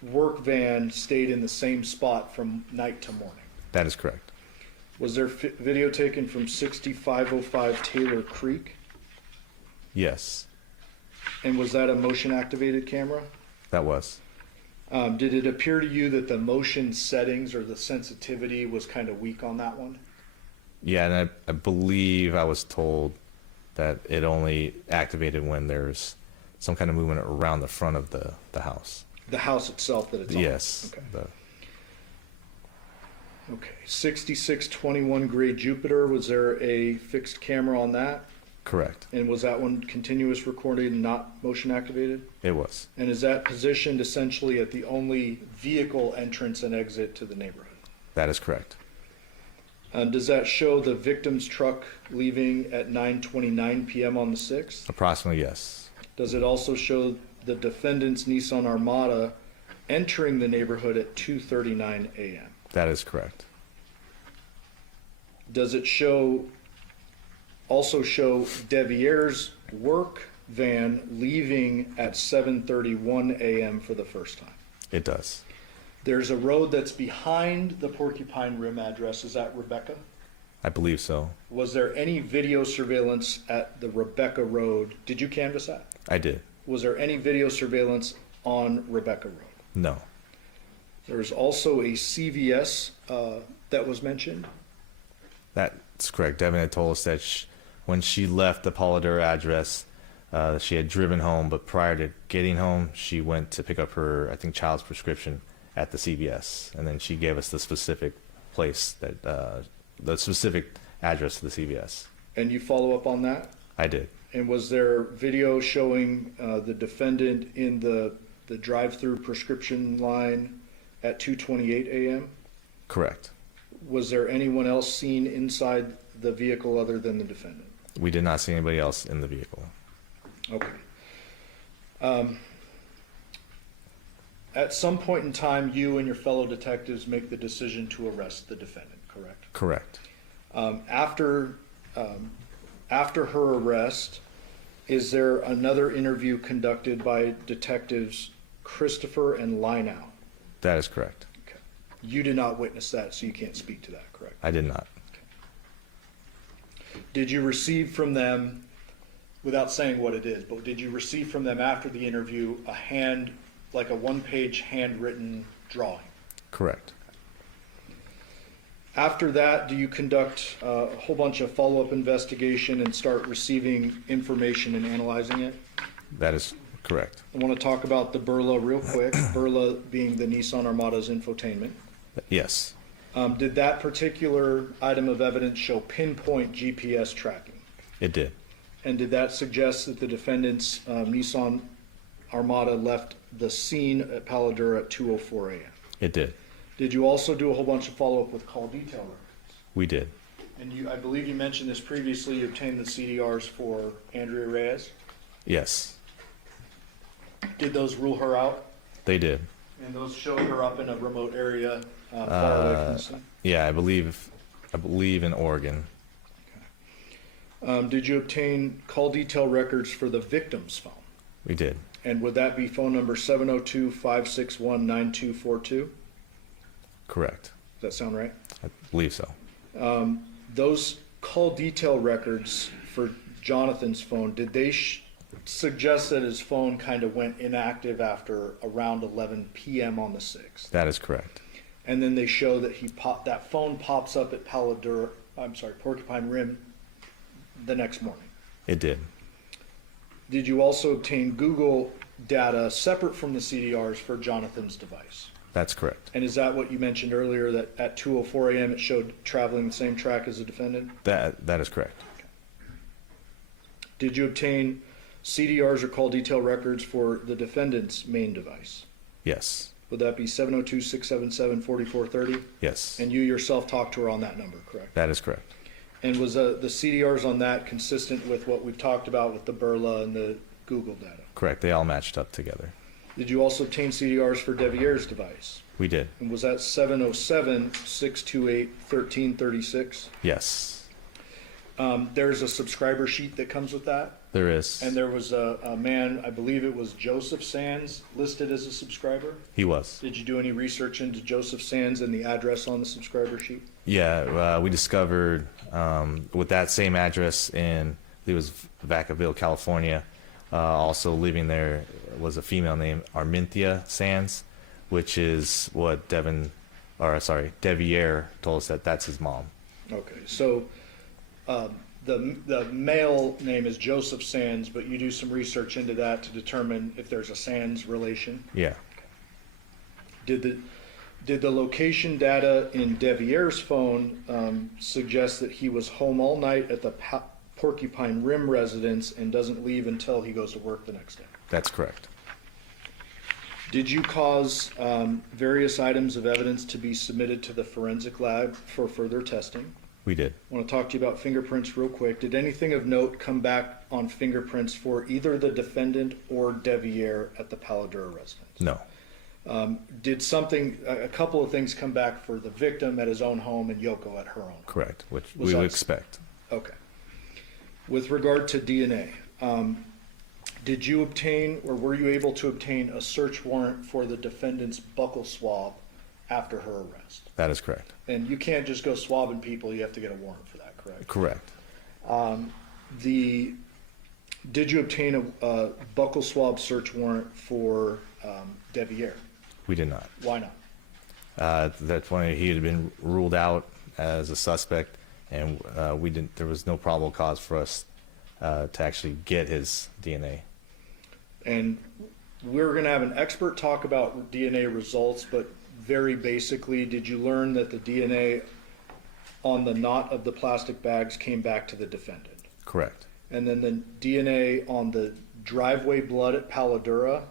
work van stayed in the same spot from night to morning? that is correct. Was there video taken from 6505 Taylor Creek? Yes, And was that a motion activated camera? that was. Did it appear to you that the motion settings or the sensitivity was kind of weak on that one? Yeah, and I believe I was told that it only activated when there's some kind of movement around the front of the house. The house itself that it's on? Yes. Okay. Okay. 6621 Gray Jupiter, was there a fixed camera on that? Correct. And was that one continuous recording and not motion activated? It was. And is that positioned essentially at the only vehicle entrance and exit to the neighborhood? That is correct. And does that show the victim's truck leaving at 9:29 p.m. on the 6th? Approximately, yes. Does it also show the defendant's Nissan Armada entering the neighborhood at 2:39 a.m.? That is correct. Does it also show Devier's work van leaving at 7:31 a.m. for the first time? It does. There's a road that's behind the Porcupine Rim address. Is that Rebecca? I believe so. Was there any video surveillance at the Rebecca Road? Did you canvass that? I did. Was there any video surveillance on Rebecca Road? No. There's also a CVS that was mentioned. That's correct. Devyn had told us that when she left the Polidor address, she had driven home, but prior to getting home, she went to pick up her, I think, child's prescription at the CVS, and then she gave us the specific place that, the specific address of the CVS. And you follow up on that? I did. And was there video showing the defendant in the drive-through prescription line at 2:28 a.m.? Correct. Was there anyone else seen inside the vehicle other than the defendant? We did not see anybody else in the vehicle. Okay. At some point in time, you and your fellow detectives make the decision to arrest the defendant, correct? Correct. After her arrest, is there another interview conducted by detectives Christopher and Lineau? That is correct. Okay. You did not witness that, so you can't speak to that, correct? I did not. Did you receive from them, without saying what it is, but did you receive from them after the interview like a one-page handwritten drawing? Correct. After that, do you conduct a whole bunch of follow-up investigation and start receiving information and analyzing it? That is correct. I want to talk about the Burla real quick, Burla being the Nissan Armada's infotainment. Yes. Did that particular item of evidence show pinpoint GPS tracking? It did. And did that suggest that the defendant's Nissan Armada left the scene at Paladura at 2:04 a.m.? It did. Did you also do a whole bunch of follow-up with call detail records? We did. And I believe you mentioned this previously, you obtained the CDRs for Andrea Reyes. Yes. Did those rule her out? They did. And those showed her up in a remote area far away from the scene? Yeah, I believe in Oregon. Did you obtain call detail records for the victim's phone? We did. And would that be phone number 702-561-9242? Correct. Does that sound right? I believe so. Those call detail records for Jonathan's phone, did they suggest that his phone kind of went inactive after around 11 p.m. on the 6th? That is correct. And then they show that that phone pops up at Porcupine Rim the next morning. It did. Did you also obtain Google data separate from the CDRs for Jonathan's device? That's correct. And is that what you mentioned earlier, that at 2:04 a.m. it showed traveling the same track as the defendant? That is correct. Did you obtain CDRs or call detail records for the defendant's main device? Yes. Would that be 702-677-4430? Yes. And you yourself talked to her on that number, correct? That is correct. And was the CDRs on that consistent with what we've talked about with the Burla and the Google data? Correct. They all matched up together. Did you also obtain CDRs for Devier's device? We did. And was that 707-628-1336? Yes. There's a subscriber sheet that comes with that. There is. And there was a man, I believe it was Joseph Sands, listed as a subscriber. He was. Did you do any research into Joseph Sands and the address on the subscriber sheet? Yeah, we discovered with that same address in, it was Vacaville, California. Also living there was a female named Arminthia Sands, which is what Devier told us that's his mom. Okay, so the male name is Joseph Sands, but you do some research into that to determine if there's a Sands relation? Yeah. Did the location data in Devier's phone suggest that he was home all night at the Porcupine Rim residence and doesn't leave until he goes to work the next day? That's correct. Did you cause various items of evidence to be submitted to the forensic lab for further testing? We did. I want to talk to you about fingerprints real quick. Did anything of note come back on fingerprints for either the defendant or Devier at the Paladura residence? No. Did a couple of things come back for the victim at his own home and Yoko at her own home? Correct, which Was we would that- expect. Okay. With regard to DNA, did you obtain or were you able to obtain a search warrant for the defendant's buccal swab after her arrest? That is correct. And you can't just go swabbing people, you have to get a warrant for that, correct? Correct. Did you obtain a buccal swab search warrant for Devier? We did not. Why not? That's when he had been ruled out as a suspect, and we didn't. There was no probable cause for us to actually get his DNA. And we're going to have an expert talk about DNA results, but very basically, did you learn that the DNA on the knot of the plastic bags came back to the defendant? Correct. And then the DNA on the driveway blood at Paladura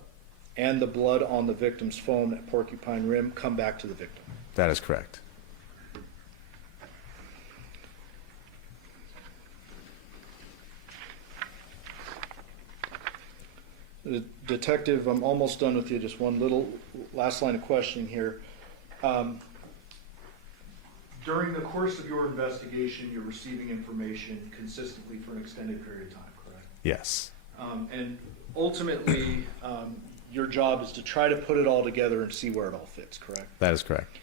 and the blood on the victim's phone at Porcupine Rim come back to the victim? That is correct. Detective, I'm almost done with you. Just one little last line of questioning here. During the course of your investigation, you're receiving information consistently for an extended period of time, correct? Yes. And ultimately, your job is to try to put it all together and see where it all fits, correct? That is correct.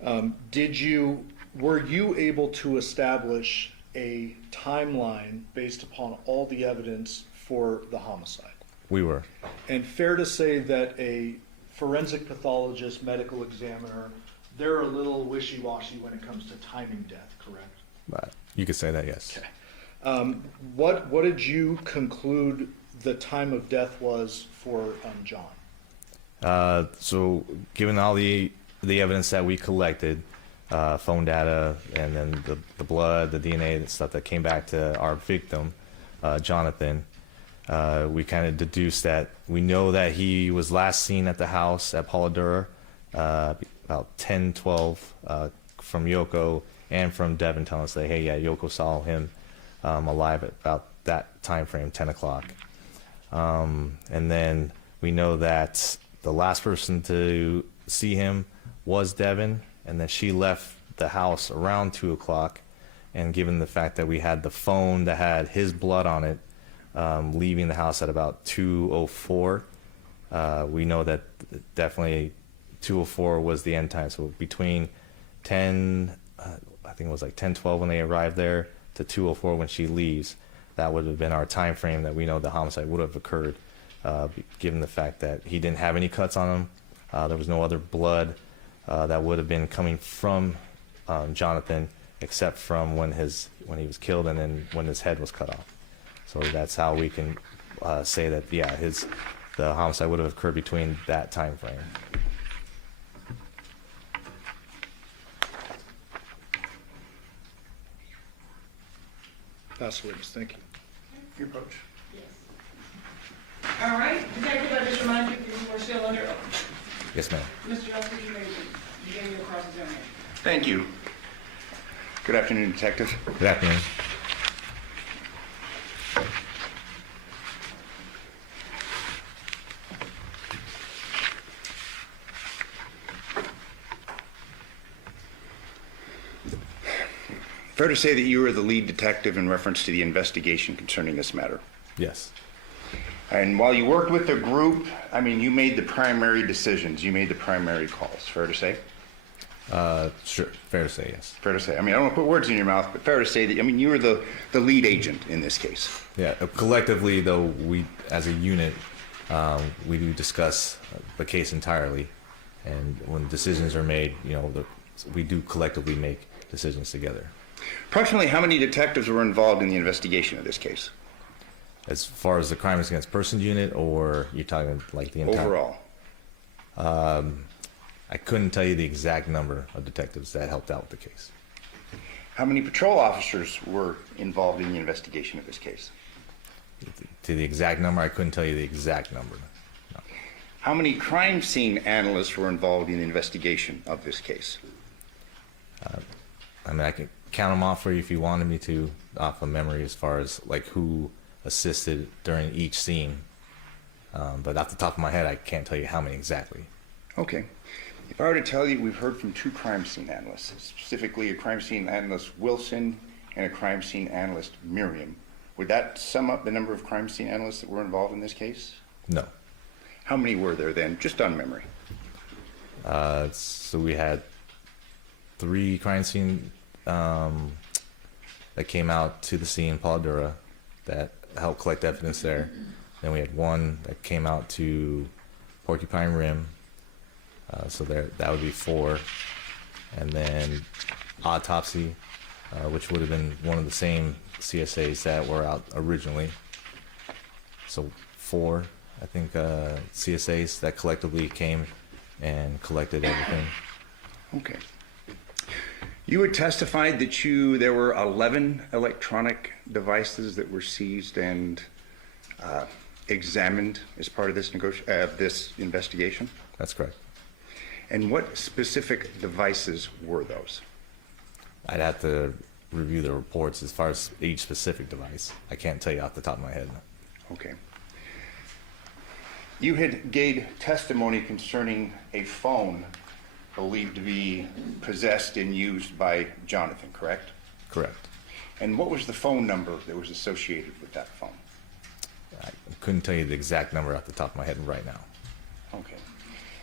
Were you able to establish a timeline based upon all the evidence for the homicide? We were. And fair to say that a forensic pathologist, medical examiner, they're a little wishy-washy when it comes to timing death, correct? But you could say that, yes. Okay. What did you conclude the time of death was for John? So given all the evidence that we collected, phone data, and then the blood, the DNA, and stuff that came back to our victim, Jonathan, we kind of deduced that we know that he was last seen at the house at Polidura about 10:12 from Yoko and from Devyn telling us that, hey, yeah, Yoko saw him alive at about that time frame, 10 o'clock. And then we know that the last person to see him was Devyn, and that she left the house around 2 o'clock. And given the fact that we had the phone that had his blood on it, leaving the house at about 2:04, we know that definitely 2:04 was the end time. So between 10, I think it was like 10:12 when they arrived there, to 2:04 when she leaves, that would have been our time frame that we know the homicide would have occurred, given the fact that he didn't have any cuts on him. There was no other blood that would have been coming from Jonathan, except from when he was killed and then when his head was cut off. So that's how we can say that, yeah, the homicide would have occurred between that time frame. Pass witness, thank you. Your approach. Yes. All right, Detective, I just remind you, you are still under oath. Yes, ma'am. Mr. Johnson, you may begin your cross-examination. Thank you. Good afternoon, Detective. Good afternoon. Fair to say that you were the lead detective in reference to the investigation concerning this matter. Yes. And while you worked with the group, I mean, you made the primary decisions, you made the primary calls. Fair to say? Sure. Fair to say, yes. Fair to say. I mean, I don't want to put words in your mouth, but fair to say that, I mean, you were the lead agent in this case. Yeah. Collectively, though, we, as a unit, we do discuss the case entirely, and when decisions are made, we do collectively make decisions together. Approximately how many detectives were involved in the investigation of this case? As far as the crimes against persons unit, or you're talking like the entire? Overall. I couldn't tell you the exact number of detectives that helped out with the case. How many patrol officers were involved in the investigation of this case? To the exact number, I couldn't tell you the exact number. No. How many crime scene analysts were involved in the investigation of this case? I mean, I can count them off for you if you wanted me to, off of memory, as far as like who assisted during each scene. But off the top of my head, I can't tell you how many exactly. Okay. If I were to tell you we've heard from two crime scene analysts, specifically a crime scene analyst Wilson and a crime scene analyst Miriam, would that sum up the number of crime scene analysts that were involved in this case? No. How many were there then, just on memory? So we had 3 crime scene that came out to the scene, Polidura, that helped collect evidence there. Then we had 1 that came out to Porcupine Rim. So that would be 4. And then autopsy, which would have been one of the same CSAs that were out originally. So 4, I think, CSAs that collectively came and collected everything. Okay. You had testified that there were 11 electronic devices that were seized and examined as part of this investigation? That's correct. And what specific devices were those? I'd have to review the reports as far as each specific device. I can't tell you off the top of my head. Okay. You had gave testimony concerning a phone believed to be possessed and used by Jonathan, correct? Correct. And what was the phone number that was associated with that phone? I couldn't tell you the exact number off the top of my head right now. Okay.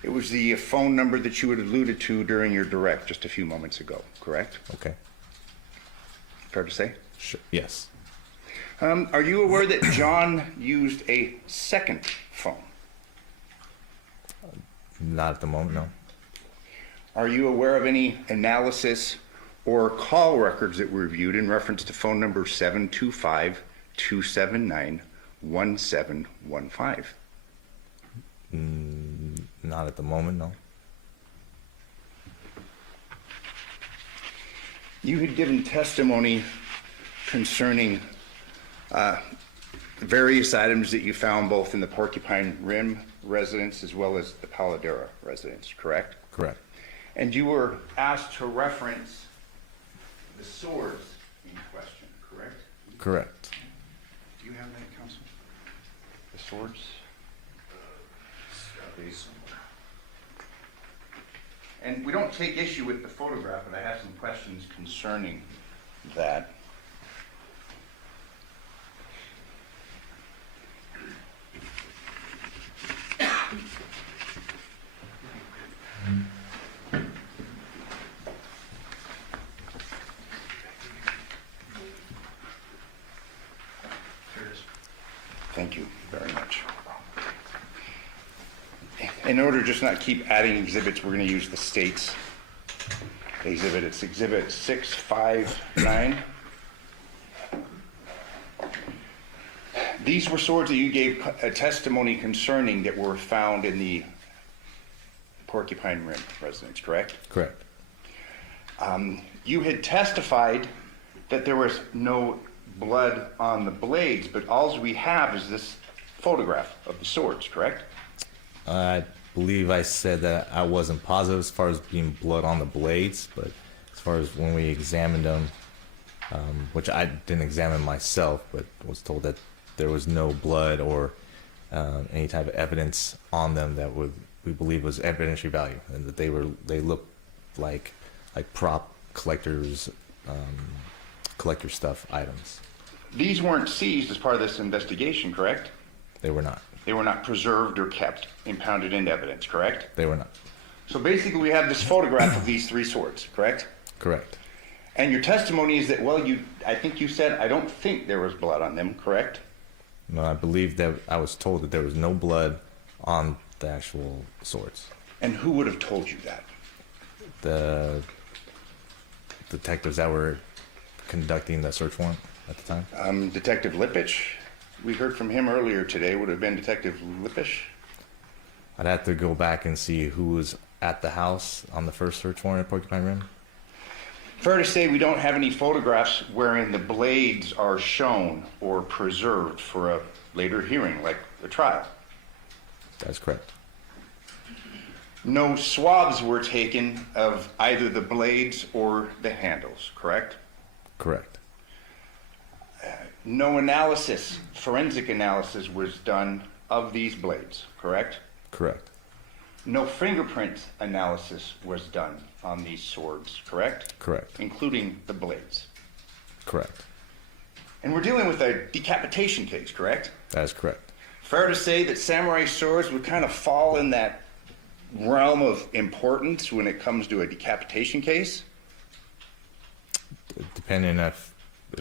It was the phone number that you had alluded to during your direct just a few moments ago, correct? Okay. Fair to say? Sure. Yes. Are you aware that John used a second phone? Not at the moment, no. Are you aware of any analysis or call records that were reviewed in reference to phone number 725-279-1715? Not at the moment, no. You had given testimony concerning various items that you found both in the Porcupine Rim residence as well as the Paladera residence, correct? Correct. And you were asked to reference the swords in question, correct? Correct. Do you have that, Counsel? The swords? And we don't take issue with the photograph, but I have some questions concerning that. Thank you very much. In order to just not keep adding exhibits, we're going to use the state's exhibit. It's exhibit 659. These were swords that you gave a testimony concerning that were found in the Porcupine Rim residence, correct? Correct. You had testified that there was no blood on the blades, but all we have is this photograph of the swords, correct? I believe I said that I wasn't positive as far as being blood on the blades, but as far as when we examined them, which I didn't examine myself, but was told that there was no blood or any type of evidence on them that we believe was evidentiary value, and that they looked like prop collector stuff items. These weren't seized as part of this investigation, correct? They were not. They were not preserved or kept impounded into evidence, correct? They were not. So basically we have this photograph of these three swords, correct? Correct. And your testimony is that, well, I think you said, I don't think there was blood on them, correct? No, I believe that I was told that there was no blood on the actual swords. And who would have told you that? The detectives that were conducting the search warrant at the time. Detective Lippisch, we heard from him earlier today, would have been Detective Lippisch? I'd have to go back and see who was at the house on the first search warrant at Porcupine Rim. Fair to say we don't have any photographs wherein the blades are shown or preserved for a later hearing, like the trial. That's correct. No swabs were taken of either the blades or the handles, correct? Correct. No analysis, forensic analysis was done of these blades, correct? Correct. No fingerprint analysis was done on these swords, correct? Correct. Including the blades. Correct. And we're dealing with a decapitation case, correct? That is correct. Fair to say that samurai swords would kind of fall in that realm of importance when it comes to a decapitation case? Depending if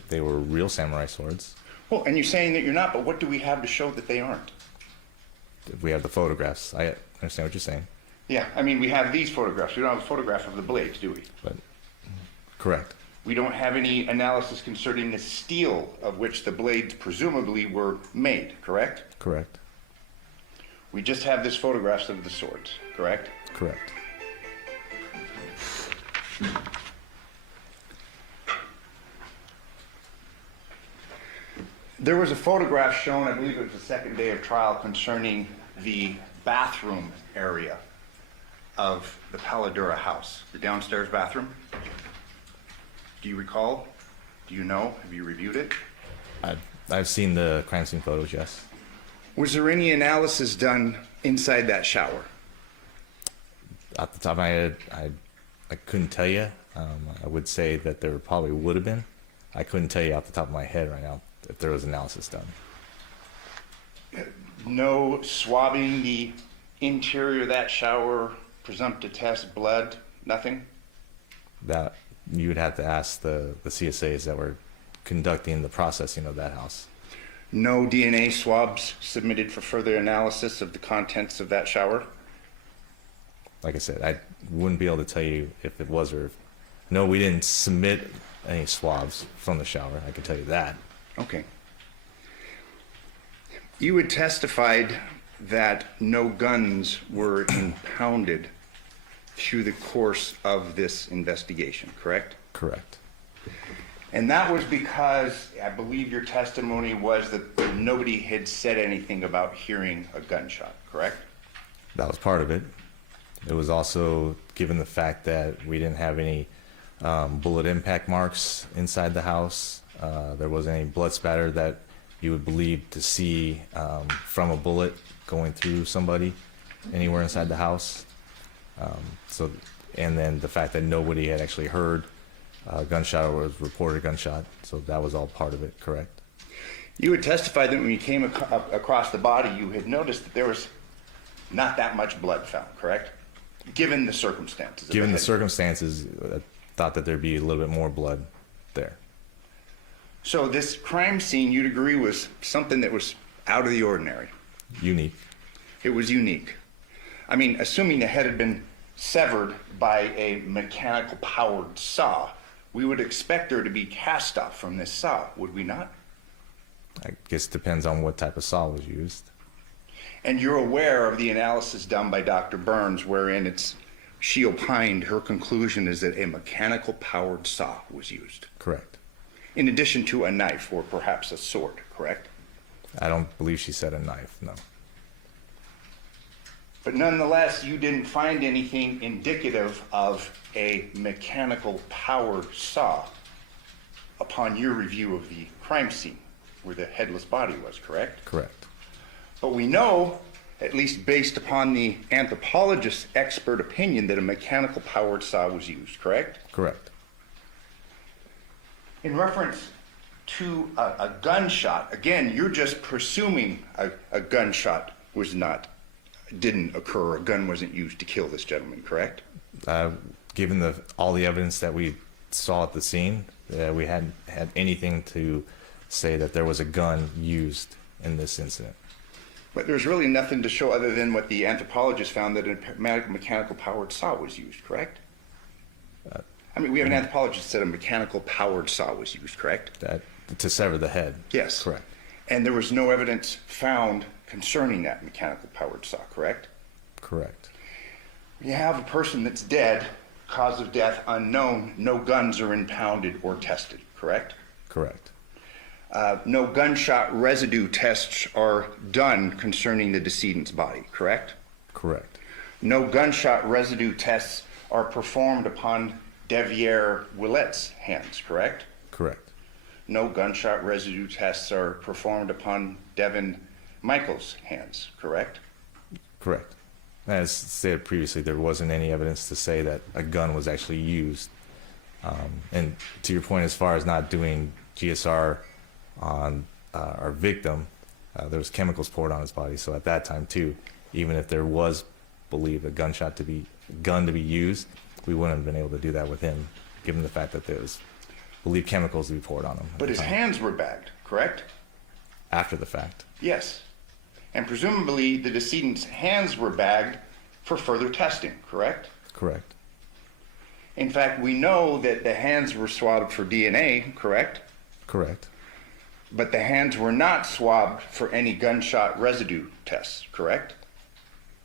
they were real samurai swords. Well, and you're saying that you're not, but what do we have to show that they aren't? We have the photographs. I understand what you're saying. Yeah, I mean, we have these photographs. We don't have a photograph of the blades, do we? But correct. We don't have any analysis concerning the steel of which the blades presumably were made, correct? Correct. We just have this photographs of the swords, correct? Correct. There was a photograph shown, I believe it was the second day of trial, concerning the bathroom area of the Paladura house, the downstairs bathroom. Do you recall? Do you know? Have you reviewed it? I've seen the crime scene photos, yes. Was there any analysis done inside that shower? Off the top of my head, I couldn't tell you. I would say that there probably would have been. I couldn't tell you off the top of my head right now if there was analysis done. No swabbing the interior of that shower, presumptive test, blood, nothing? That you would have to ask the CSAs that were conducting the processing of that house. No DNA swabs submitted for further analysis of the contents of that shower? Like I said, I wouldn't be able to tell you if it was or if, no, we didn't submit any swabs from the shower. I can tell you that. Okay. You had testified that no guns were impounded through the course of this investigation, correct? Correct. And that was because I believe your testimony was that nobody had said anything about hearing a gunshot, correct? That was part of it. It was also given the fact that we didn't have any bullet impact marks inside the house. There wasn't any blood spatter that you would believe to see from a bullet going through somebody anywhere inside the house. And then the fact that nobody had actually heard a gunshot or was reported a gunshot. So that was all part of it, correct? You had testified that when you came across the body, you had noticed that there was not that much blood found, correct? Given the circumstances. Given the circumstances, I thought that there'd be a little bit more blood there. So this crime scene, you'd agree, was something that was out of the ordinary. Unique. It was unique. I mean, assuming the head had been severed by a mechanical powered saw, we would expect there to be cast off from this saw, would we not? I guess it depends on what type of saw was used. And you're aware of the analysis done by Dr. Burns, wherein she opined her conclusion is that a mechanical powered saw was used. Correct. In addition to a knife or perhaps a sword, correct? I don't believe she said a knife, no. But nonetheless, you didn't find anything indicative of a mechanical powered saw upon your review of the crime scene where the headless body was, correct? Correct. But we know, at least based upon the anthropologist's expert opinion, that a mechanical powered saw was used, correct? Correct. In reference to a gunshot, again, you're just presuming a gunshot didn't occur, a gun wasn't used to kill this gentleman, correct? Given all the evidence that we saw at the scene, we hadn't had anything to say that there was a gun used in this incident. But there's really nothing to show other than what the anthropologist found, that a mechanical powered saw was used, correct? I mean, we have an anthropologist that said a mechanical powered saw was used, correct? To sever the head. Yes. Correct. And there was no evidence found concerning that mechanical powered saw, correct? Correct. You have a person that's dead, cause of death unknown, no guns are impounded or tested, correct? Correct. No gunshot residue tests are done concerning the decedent's body, correct? Correct. No gunshot residue tests are performed upon Willette's hands, correct? Correct. No gunshot residue tests are performed upon Devyn Michaels' hands, correct? Correct. As stated previously, there wasn't any evidence to say that a gun was actually used. And to your point, as far as not doing GSR on our victim, there was chemicals poured on his body. So at that time too, even if there was believed a gun to be used, we wouldn't have been able to do that with him, given the fact that there was believed chemicals to be poured on him. But his hands were bagged, correct? After the fact. Yes. And presumably the decedent's hands were bagged for further testing, correct? Correct. In fact, we know that the hands were swabbed for DNA, correct? Correct. But the hands were not swabbed for any gunshot residue tests, correct?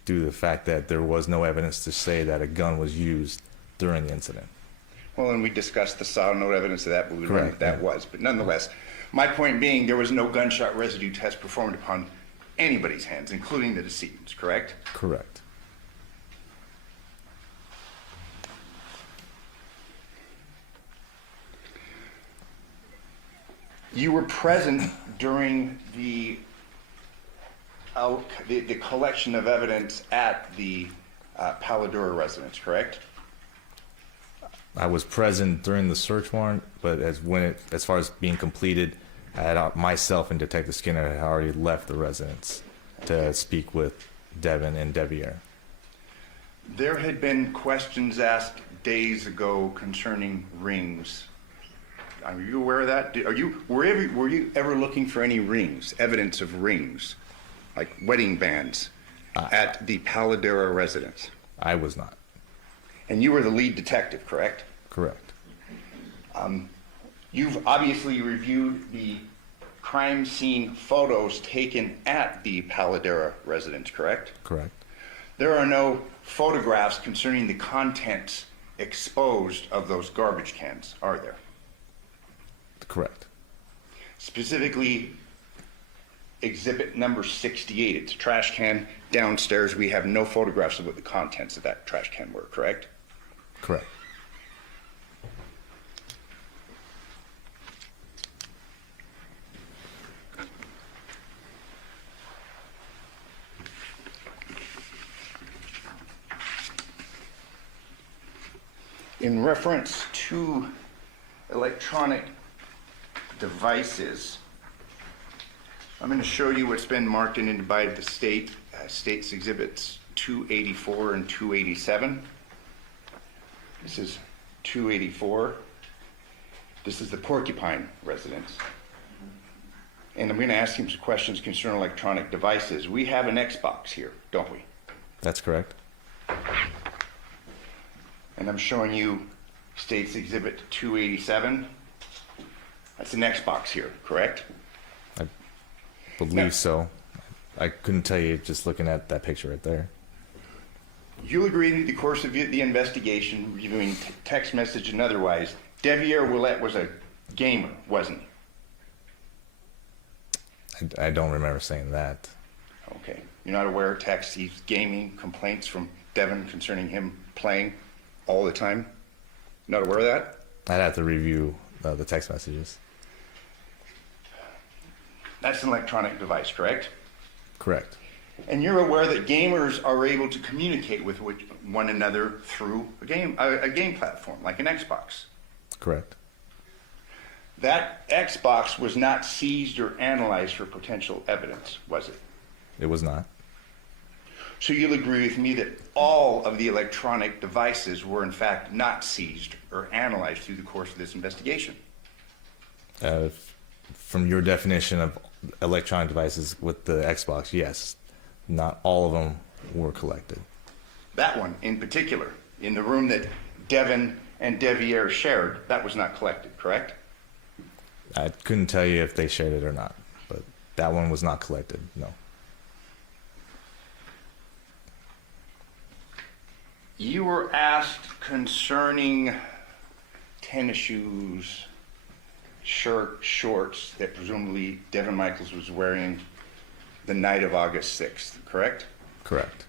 Due to the fact that there was no evidence to say that a gun was used during the incident. Well, and we discussed the saw, no evidence of that, but we learned Correct, that yeah. was. But nonetheless, my point being, there was no gunshot residue test performed upon anybody's hands, including the decedent's, correct? Correct. You were present during the the collection of evidence at the Paladura residence, correct? I was present during the search warrant, but as far as being completed, I had myself and Detective Skinner had already left the residence to speak with Devyn and Devier. There had been questions asked days ago concerning rings. Are you aware of that? Were you ever looking for any rings, evidence of rings, like wedding bands, at the Paladura residence? I was not. And you were the lead detective, correct? Correct. You've obviously reviewed the crime scene photos taken at the Paladura residence, correct? Correct. There are no photographs concerning the contents exposed of those garbage cans, are there? Correct. Specifically, exhibit number 68. It's a trash can downstairs. We have no photographs of what the contents of that trash can were, correct? Correct. In reference to electronic devices, I'm going to show you what's been marked and by the state, state's exhibits 284 and 287. This is 284. This is the Porcupine residence. And I'm going to ask him some questions concerning electronic devices. We have an Xbox here, don't we? That's correct. And I'm showing you State's Exhibit 287. That's an Xbox here, correct? I believe so. I couldn't tell you just looking at that picture right there. You agree in the course of the investigation, reviewing text message and otherwise, Devier Willette was a gamer, wasn't he? I don't remember saying that. Okay. You're not aware of text, he's gaming, complaints from Devyn concerning him playing all the time? Not aware of that? I'd have to review the text messages. That's an electronic device, correct? Correct. And you're aware that gamers are able to communicate with one another through a game platform, like an Xbox. Correct. That Xbox was not seized or analyzed for potential evidence, was it? It was not. So you'll agree with me that all of the electronic devices were in fact not seized or analyzed through the course of this investigation? From your definition of electronic devices with the Xbox, yes. Not all of them were collected. That one in particular, in the room that Devyn and Devier shared, that was not collected, correct? I couldn't tell you if they shared it or not, but that one was not collected, no. You were asked concerning tennis shoes, shirt, shorts that presumably Devyn Michaels was wearing the night of August 6th, correct? Correct.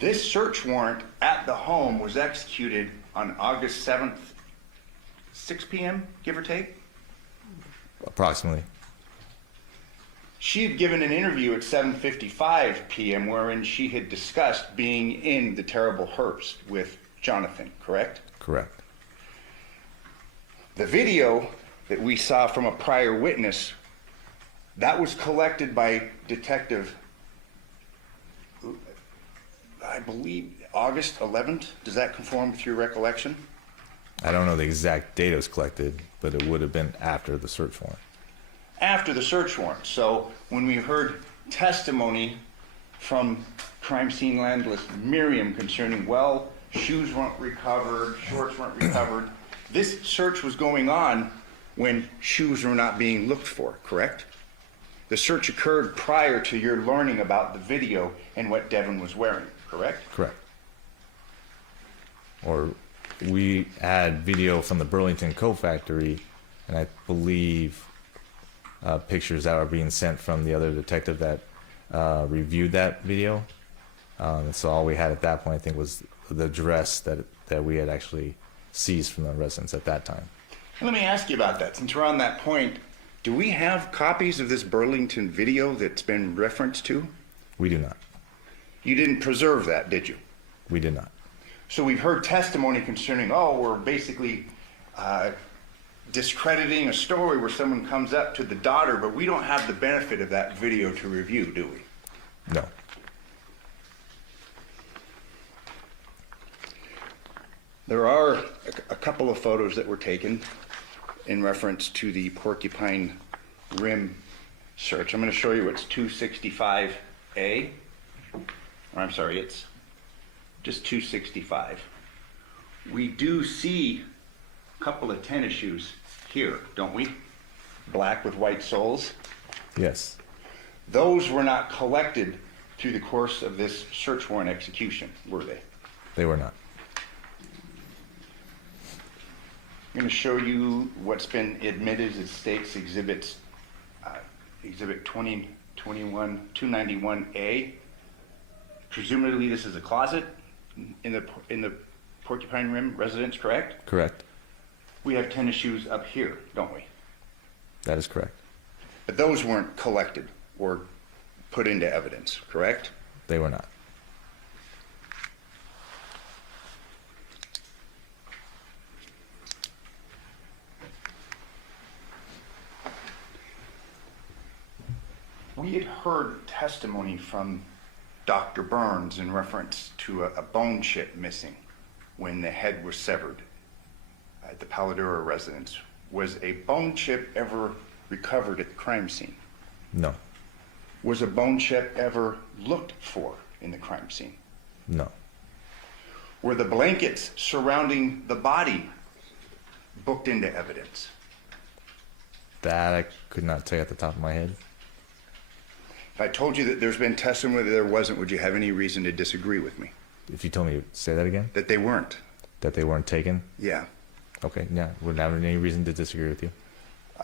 This search warrant at the home was executed on August 7th, 6 p.m., give or take? Approximately. She had given an interview at 7:55 p.m. wherein she had discussed being in the terrible hearse with Jonathan, correct? Correct. The video that we saw from a prior witness, that was collected by Detective, I believe, August 11th. Does that conform with your recollection? I don't know the exact date it was collected, but it would have been after the search warrant. After the search warrant. So when we heard testimony from crime scene landless Miriam concerning, well, shoes weren't recovered, shorts weren't recovered, this search was going on when shoes were not being looked for, correct? The search occurred prior to your learning about the video and what Devyn was wearing, correct? Correct. Or we had video from the Burlington Coat Factory, and I believe pictures that were being sent from the other detective that reviewed that video. So all we had at that point, I think, was the dress that we had actually seized from the residents at that time. Let me ask you about that. Since we're on that point, Do we have copies of this Burlington video that's been referenced to? We do not. You didn't preserve that, did you? We did not. So we've heard testimony concerning, oh, we're basically discrediting a story where someone comes up to the daughter, but we don't have the benefit of that video to review, do we? No. There are a couple of photos that were taken in reference to the Porcupine Rim search. I'm going to show you it's 265A. Or I'm sorry, it's just 265. We do see a couple of tennis shoes here, don't we? Black with white soles. Yes. Those were not collected through the course of this search warrant execution, were they? They were not. I'm going to show you what's been admitted as state's exhibits, exhibit 2021 291A. Presumably this is a closet in the Porcupine Rim residence, correct? Correct. We have tennis shoes up here, don't we? That is correct. But those weren't collected or put into evidence, correct? They were not. We had heard testimony from Dr. Burns in reference to a bone chip missing when the head was severed at the Paladura residence. Was a bone chip ever recovered at the crime scene? No. Was a bone chip ever looked for in the crime scene? No. Were the blankets surrounding the body booked into evidence? That I could not tell you at the top of my head. If I told you that there's been testimony that there wasn't, would you have any reason to disagree with me? If you told me to say that again, That they weren't? that they weren't taken, Yeah. okay, yeah, wouldn't have any reason to disagree with you.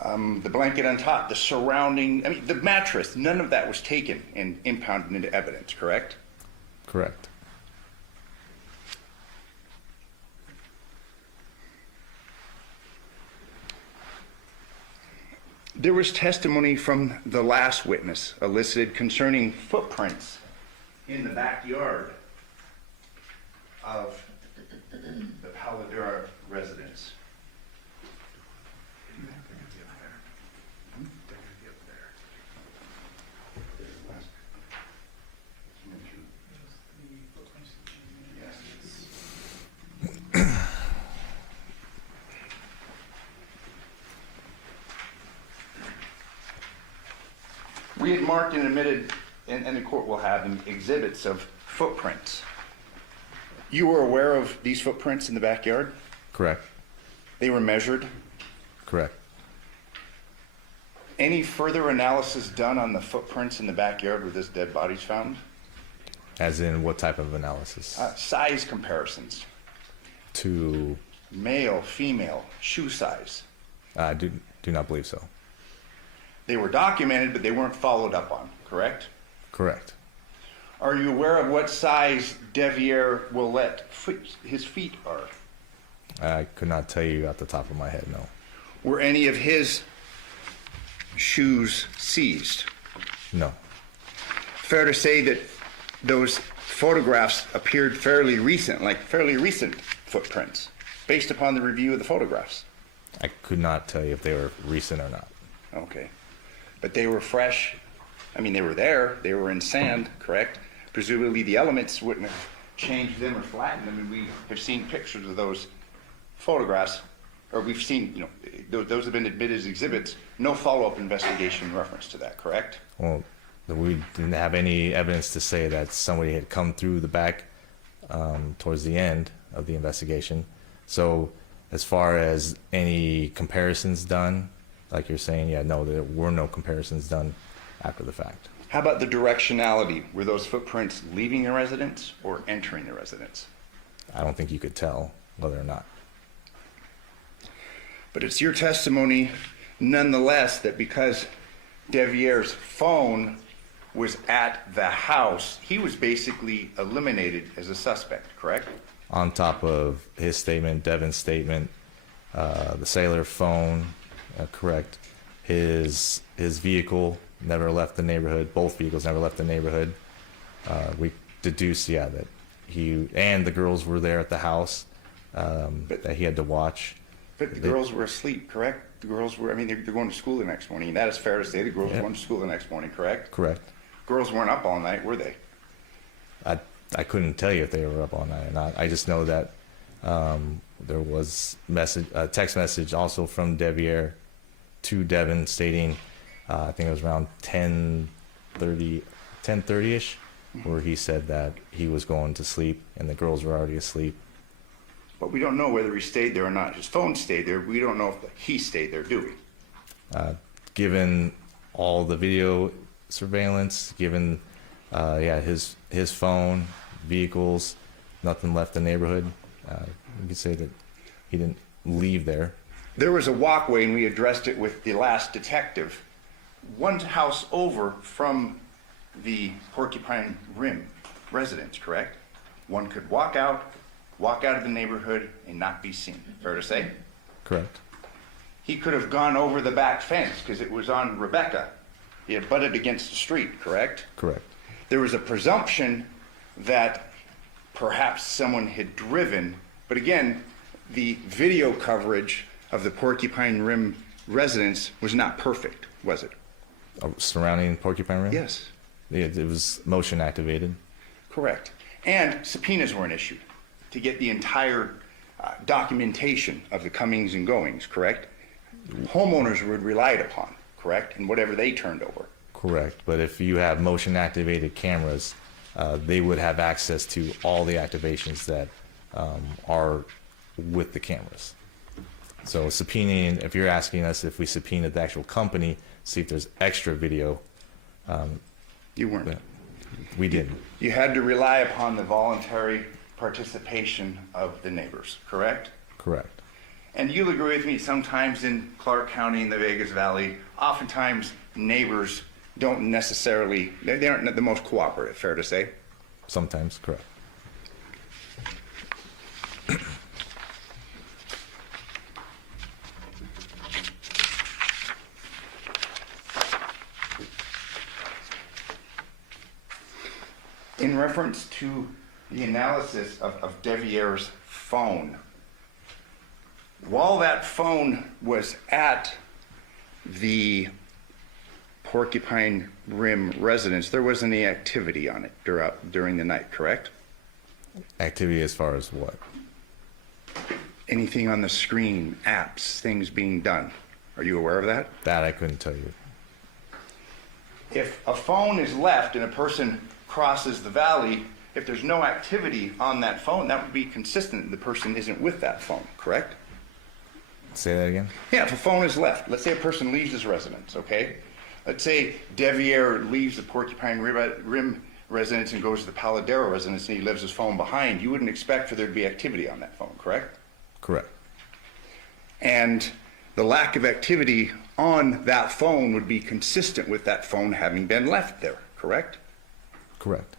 The blanket on top, the surrounding, I mean, the mattress, none of that was taken and impounded into evidence, correct? Correct. There was testimony from the last witness elicited concerning footprints in the backyard of the Paladura residence. We had marked and admitted, and the court will have them, exhibits of footprints. You were aware of these footprints in the backyard? Correct. They were measured. Correct. Any further analysis done on the footprints in the backyard where this dead body's found? As in what type of analysis? Size comparisons. To, Male, female, shoe size. I do not believe so. They were documented, but they weren't followed up on, correct? Correct. Are you aware of what size Devyn Willette his feet are? I could not tell you at the top of my head, no. Were any of his shoes seized? No. Fair to say that those photographs appeared fairly recent, like fairly recent footprints, based upon the review of the photographs? I could not tell you if they were recent or not. Okay. But they were fresh. I mean, they were there. They were in sand, correct? Presumably the elements wouldn't have changed them or flattened them. And we have seen pictures of those photographs, or we've seen, those have been admitted as exhibits. No follow-up investigation in reference to that, correct? Well, we didn't have any evidence to say that somebody had come through the back towards the end of the investigation. So as far as any comparisons done, like you're saying, yeah, no, there were no comparisons done after the fact. How about the directionality? Were those footprints leaving the residence or entering the residence? I don't think you could tell whether or not. But it's your testimony, nonetheless, that because Devier's phone was at the house, he was basically eliminated as a suspect, correct? On top of his statement, Devyn's statement, the sailor phone, correct, His vehicle never left the neighborhood. Both vehicles never left the neighborhood. We deduced, yeah, that he and the girls were there at the house that he had to watch. But the girls were asleep, correct? The girls were, I mean, they're going to school the next morning. That is fair to say. The girls were going to school the next morning, correct? Correct. Girls weren't up all night, were they? I couldn't tell you if they were up all night or not. I just know that there was a text message also from Devier to Devyn stating, I think it was around 10:30ish, where he said that he was going to sleep and the girls were already asleep. But we don't know whether he stayed there or not. His phone stayed there. We don't know if he stayed there, do we? Given all the video surveillance, given his phone, vehicles, nothing left the neighborhood, you could say that he didn't leave there. There was a walkway, and we addressed it with the last detective. One house over from the Porcupine Rim residence, correct? One could walk out of the neighborhood and not be seen. Fair to say? Correct. He could have gone over the back fence because it was on Rebecca. He had butted against the street, correct? Correct. There was a presumption that perhaps someone had driven, but again, the video coverage of the Porcupine Rim residence was not perfect, was it? Surrounding Porcupine Rim? Yes. It was motion activated. Correct. And subpoenas weren't issued to get the entire documentation of the comings and goings, correct? Homeowners were relied upon, correct? And whatever they turned over. Correct. But if you have motion activated cameras, they would have access to all the activations that are with the cameras. So subpoenaing, if you're asking us if we subpoenaed the actual company, see if there's extra video, You weren't. we didn't. You had to rely upon the voluntary participation of the neighbors, correct? Correct. And you'll agree with me, sometimes in Clark County in the Vegas Valley, oftentimes neighbors don't necessarily, they aren't the most cooperative, fair to say? Sometimes, correct. In reference to the analysis of Devier's phone, while that phone was at the Porcupine Rim residence, there wasn't any activity on it during the night, correct? Activity as far as what? Anything on the screen, apps, things being done. Are you aware of that? That I couldn't tell you. If a phone is left and a person crosses the valley, if there's no activity on that phone, that would be consistent. The person isn't with that phone, correct? Say that again? Yeah, if a phone is left, let's say a person leaves his residence, okay? Let's say Devier leaves the Porcupine Rim residence and goes to the Paladero residence and he leaves his phone behind. You wouldn't expect for there to be activity on that phone, correct? Correct. And the lack of activity on that phone would be consistent with that phone having been left there, correct? Correct.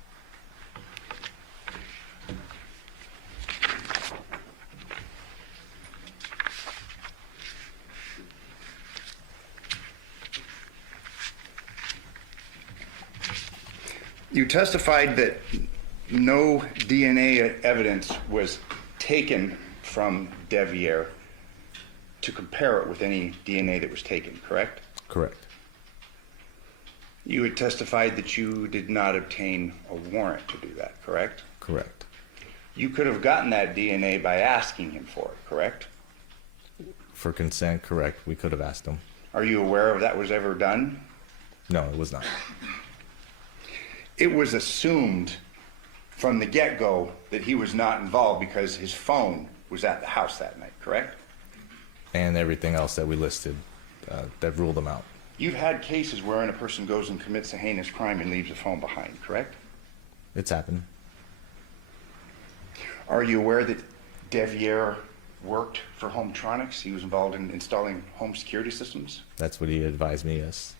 You testified that no DNA evidence was taken from Devier to compare it with any DNA that was taken, correct? Correct. You had testified that you did not obtain a warrant to do that, correct? Correct. You could have gotten that DNA by asking him for it, correct? For consent, correct. We could have asked him. Are you aware of that was ever done? No, it was not. It was assumed from the get-go that he was not involved because his phone was at the house that night, correct? And everything else that we listed that ruled him out. You've had cases wherein a person goes and commits a heinous crime and leaves a phone behind, correct? It's happened. Are you aware that Devier worked for Hometronics? He was involved in installing home security systems? That's what he advised me, yes.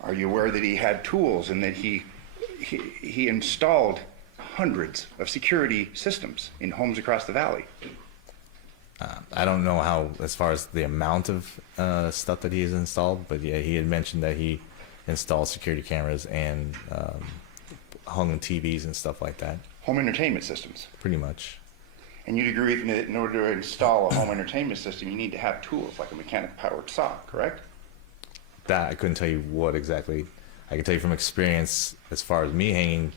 Are you aware that he had tools and that he installed hundreds of security systems in homes across the valley? I don't know how, as far as the amount of stuff that he has installed, but yeah, he had mentioned that he installed security cameras and hung TVs and stuff like that, Home entertainment systems. pretty much. And you'd agree with me that in order to install a home entertainment system, you need to have tools like a mechanic powered saw, correct? That I couldn't tell you what exactly. I can tell you from experience, as far as me hanging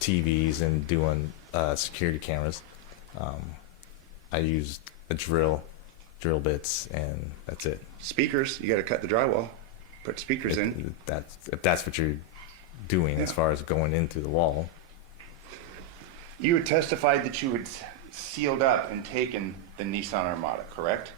TVs and doing security cameras, I used a drill bits, and that's it. Speakers, you got to cut the drywall, put speakers in. If that's what you're doing, as Yeah. far as going into the wall. You had testified that you had sealed up and taken the Nissan Armada, correct?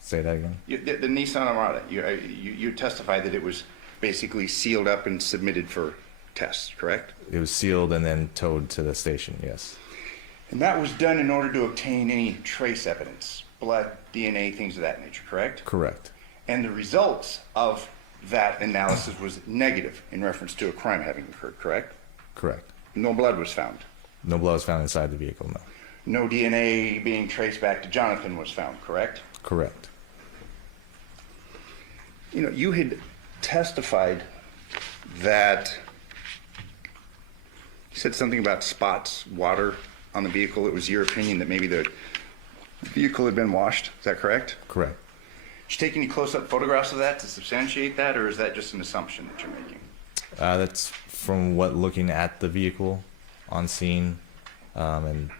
Say that again. The Nissan Armada, you testified that it was basically sealed up and submitted for tests, correct? It was sealed and then towed to the station. Yes. And that was done in order to obtain any trace evidence, blood, DNA, things of that nature, correct? Correct. And the results of that analysis was negative in reference to a crime having occurred, correct? Correct. No blood was found. No blood was found inside the vehicle. No. No DNA being traced back to Jonathan was found, correct? Correct. You know, you had testified that you said something about spots, water on the vehicle. It was your opinion that maybe the vehicle had been washed. Is that correct? Correct. Did you take any close-up photographs of that to substantiate that, or is that just an assumption that you're making? That's from what looking at the vehicle on scene, and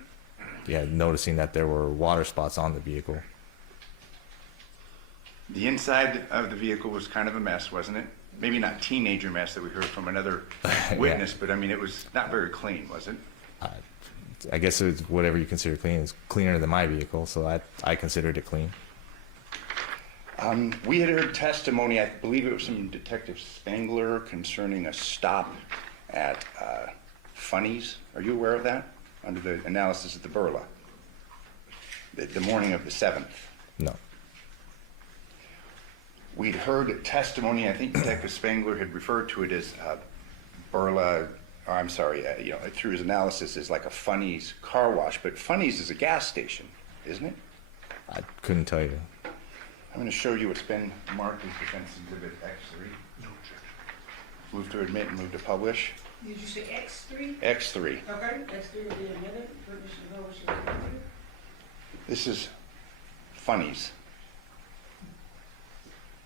yeah, noticing that there were water spots on the vehicle. The inside of the vehicle was kind of a mess, wasn't it? Maybe not teenager mess that we heard from another witness, but I mean, it was not very clean, was it? I guess it's whatever you consider clean. It's cleaner than my vehicle, so I considered it clean. We had heard testimony, I believe it was from Detective Spangler, concerning a stop at Funny's. Are you aware of that? Under the analysis at the Burla, the morning of the 7th. No. We'd heard testimony, I think Detective Spangler had referred to it as Burla, or I'm sorry, you know, through his analysis as like a Funny's car wash, but Funny's is a gas station, isn't it? I couldn't tell you. I'm going to show you what's been marked as Defense Exhibit X3. Move to admit and move to publish. Did you say X3? X3. Okay, X3 will be admitted, witness to know what she was doing. This is Funny's.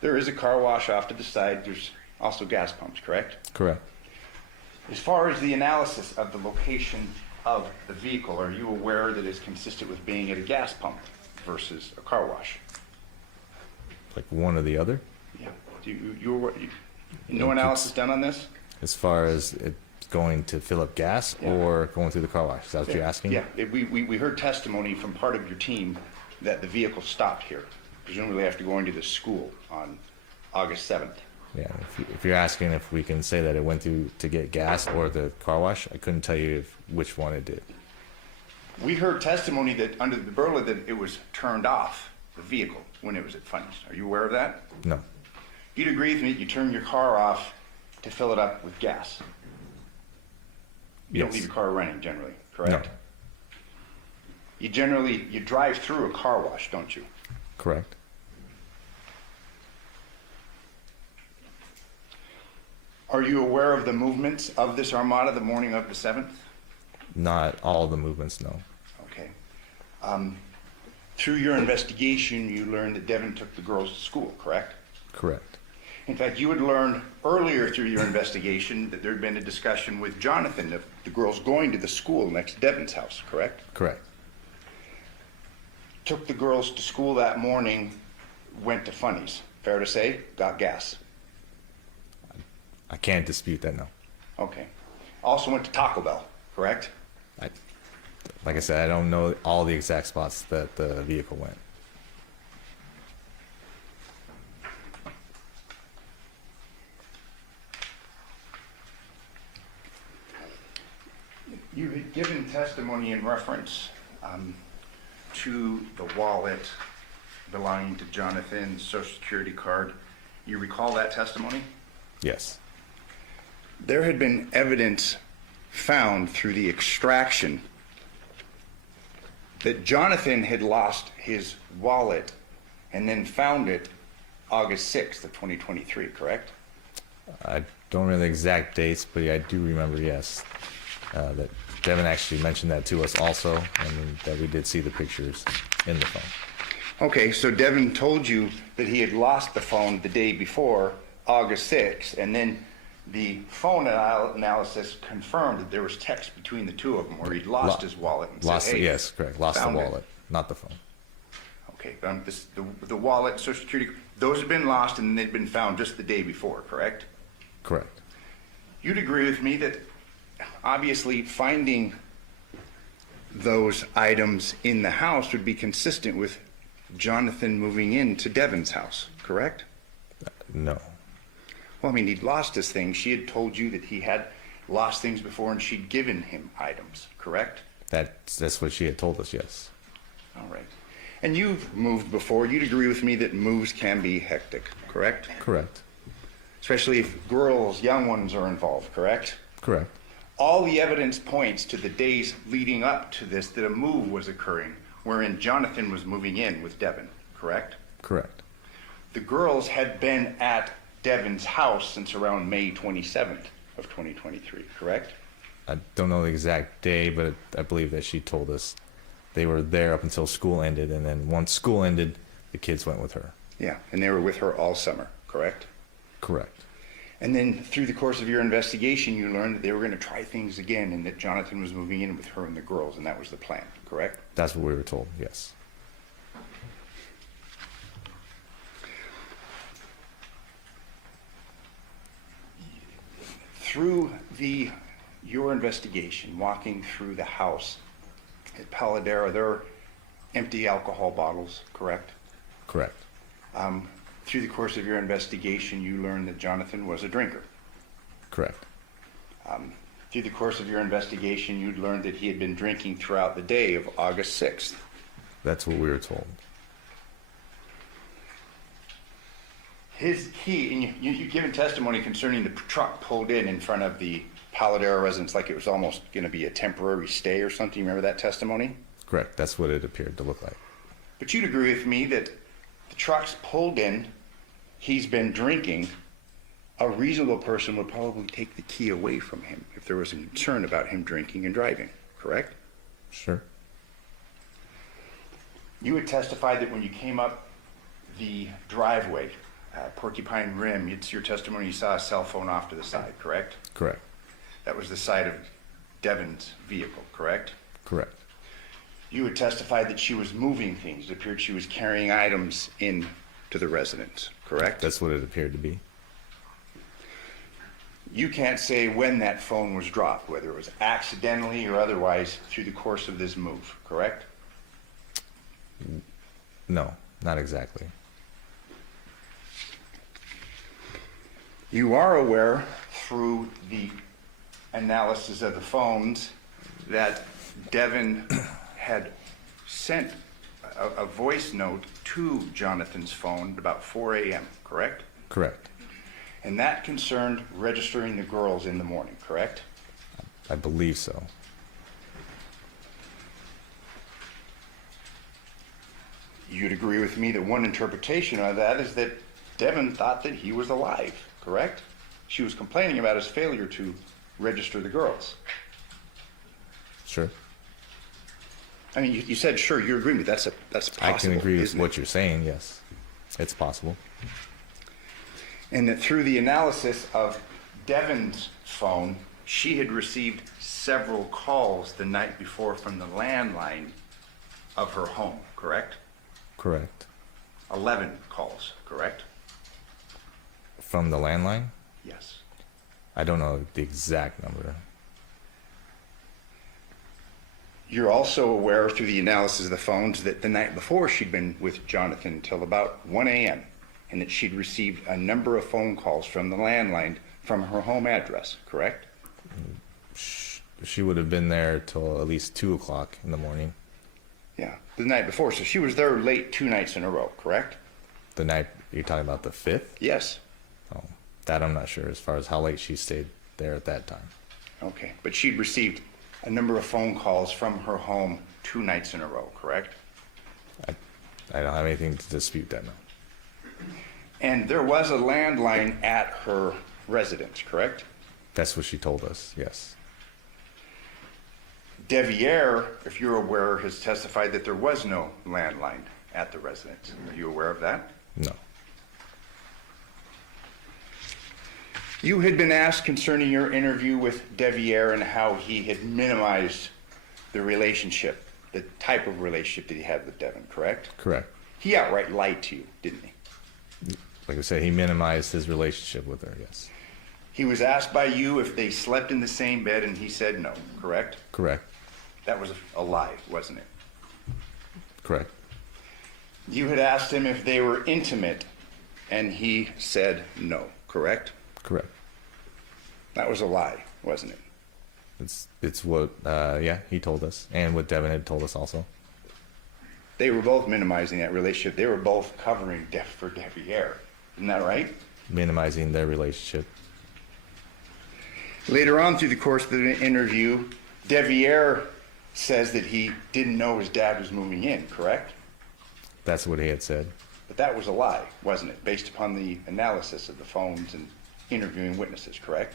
There is a car wash off to the side. There's also gas pumps, correct? Correct. As far as the analysis of the location of the vehicle, are you aware that it's consistent with being at a gas pump versus a car wash? Like one or the other. Yeah. No analysis done on this? As far as it going to fill up gas Yeah. or going through the car wash. Is that what you're asking? Yeah. We heard testimony from part of your team that the vehicle stopped here, presumably after going to the school on August 7th. Yeah. If you're asking if we can say that it went through to get gas or the car wash, I couldn't tell you which one it did. We heard testimony that under the Burla that it was turned off, the vehicle, when it was at Funny's. Are you aware of that? No. You'd agree with me, you turn your car off to fill it up with gas. You don't Yes. leave your car running generally, correct? No. You drive through a car wash, don't you? Correct. Are you aware of the movements of this Armada the morning of the 7th? Not all the movements, no. Okay. Through your investigation, you learned that Devyn took the girls to school, correct? Correct. In fact, you had learned earlier through your investigation that there had been a discussion with Jonathan of the girls going to the school next to Devyn's house, correct? Correct. Took the girls to school that morning, went to Funny's, fair to say, got gas. I can't dispute that, no. Okay. Also went to Taco Bell, correct? Like I said, I don't know all the exact spots that the vehicle went. You had given testimony in reference to the wallet belonging to Jonathan's Social Security card. You recall that testimony? Yes. There had been evidence found through the extraction that Jonathan had lost his wallet and then found it August 6th of 2023, correct? I don't remember the exact dates, but I do remember, yes, that Devyn actually mentioned that to us also, and that we did see the pictures in the phone. Okay, so Devyn told you that he had lost the phone the day before, August 6th, and then the phone analysis confirmed that there was text between the two of them where he'd lost his wallet and Lost, said, hey, yes, correct. Lost the found it. wallet, not the phone. Okay, the wallet, Social Security, those had been lost and they'd been found just the day before, correct? Correct. You'd agree with me that obviously finding those items in the house would be consistent with Jonathan moving into Devyn's house, correct? No. Well, I mean, he'd lost his things. She had told you that he had lost things before and she'd given him items, correct? That's what she had told us, yes. All right. And you've moved before. You'd agree with me that moves can be hectic, correct? Correct. Especially if girls, young ones are involved, correct? Correct. All the evidence points to the days leading up to this that a move was occurring wherein Jonathan was moving in with Devyn, correct? Correct. The girls had been at Devyn's house since around May 27th of 2023, correct? I don't know the exact day, but I believe that she told us they were there up until school ended, and then once school ended, the kids went with her. Yeah, and they were with her all summer, correct? Correct. And then through the course of your investigation, you learned that they were going to try things again and that Jonathan was moving in with her and the girls, and that was the plan, correct? That's what we were told, yes. Through your investigation, walking through the house at Paladera, there are empty alcohol bottles, correct? Correct. Through the course of your investigation, you learned that Jonathan was a drinker. Correct. Through the course of your investigation, you'd learned that he had been drinking throughout the day of August 6th. That's what we were told. You've given testimony concerning the truck pulled in front of the Paladera residence like it was almost going to be a temporary stay or something. You remember that testimony? Correct. That's what it appeared to look like. But you'd agree with me that the truck's pulled in, he's been drinking, a reasonable person would probably take the key away from him if there was a concern about him drinking and driving, correct? Sure. You had testified that when you came up the driveway, Porcupine Rim, it's your testimony you saw a cell phone off to the side, correct? Correct. That was the side of Devyn's vehicle, correct? Correct. You had testified that she was moving things. It appeared she was carrying items in to the residence, correct? That's what it appeared to be. You can't say when that phone was dropped, whether it was accidentally or otherwise through the course of this move, correct? No, not exactly. You are aware through the analysis of the phones that Devyn had sent a voice note to Jonathan's phone at about 4 a.m., correct? Correct. And that concerned registering the girls in the morning, correct? I believe so. You'd agree with me that one interpretation of that is that Devyn thought that he was alive, correct? She was complaining about his failure to register the girls. Sure. I mean, you said sure. You're agreeing with that's possible. I can agree with isn't what it? you're saying, yes. It's possible. And that through the analysis of Devyn's phone, she had received several calls the night before from the landline of her home, correct? Correct. 11 calls, correct? From the landline? Yes. I don't know the exact number. You're also aware through the analysis of the phones that the night before she'd been with Jonathan till about 1 a.m. and that she'd received a number of phone calls from the landline from her home address, correct? She would have been there till at least 2 o'clock in the morning. Yeah, the night before. So she was there late 2 nights in a row, correct? The night, you're talking about the 5th? Yes. Oh, that I'm not sure as far as how late she stayed there at that time. Okay, but she'd received a number of phone calls from her home 2 nights in a row, correct? I don't have anything to dispute that, no. And there was a landline at her residence, correct? That's what she told us, yes. Devier, if you're aware, has testified that there was no landline at the residence. Are you aware of that? No. You had been asked concerning your interview with Devier and how he had minimized the relationship, the type of relationship that he had with Devyn, correct? Correct. He outright lied to you, didn't he? Like I said, he minimized his relationship with her, yes. He was asked by you if they slept in the same bed and he said no, correct? Correct. That was a lie, wasn't it? Correct. You had asked him if they were intimate and he said no, correct? Correct. That was a lie, wasn't it? It's what, yeah, he told us, and what Devyn had told us also. They were both minimizing that relationship. They were both covering for Devier. Isn't that right? Minimizing their relationship. Later on through the course of the interview, Devier says that he didn't know his dad was moving in, correct? That's what he had said. But that was a lie, wasn't it? Based upon the analysis of the phones and interviewing witnesses, correct?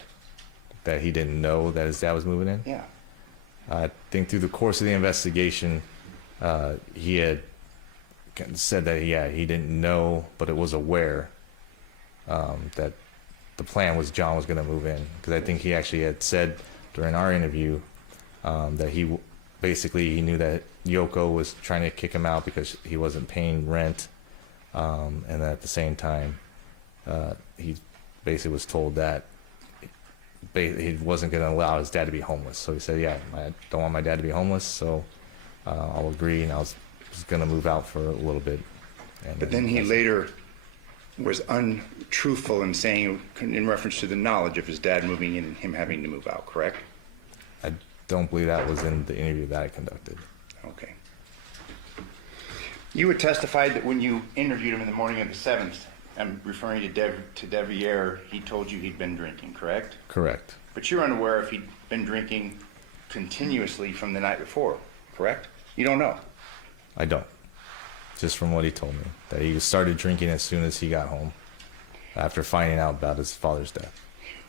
That he didn't know that his dad was moving in. Yeah. I think through the course of the investigation, he had said that, yeah, he didn't know, but it was aware that the plan was John was going to move in. Because I think he actually had said during our interview that he basically he knew that Yoko was trying to kick him out because he wasn't paying rent, and at the same time, he basically was told that he wasn't going to allow his dad to be homeless. So he said, yeah, I don't want my dad to be homeless, so I'll agree, and I was going to move out for a little bit. But then he later was untruthful in saying, in reference to the knowledge of his dad moving in and him having to move out, correct? I don't believe that was in the interview that I conducted. Okay. You had testified that when you interviewed him in the morning of the 7th, I'm referring to Devier, he told you he'd been drinking, correct? Correct. But you're unaware if he'd been drinking continuously from the night before, correct? You don't know. I don't. Just from what he told me, that he started drinking as soon as he got home after finding out about his father's death.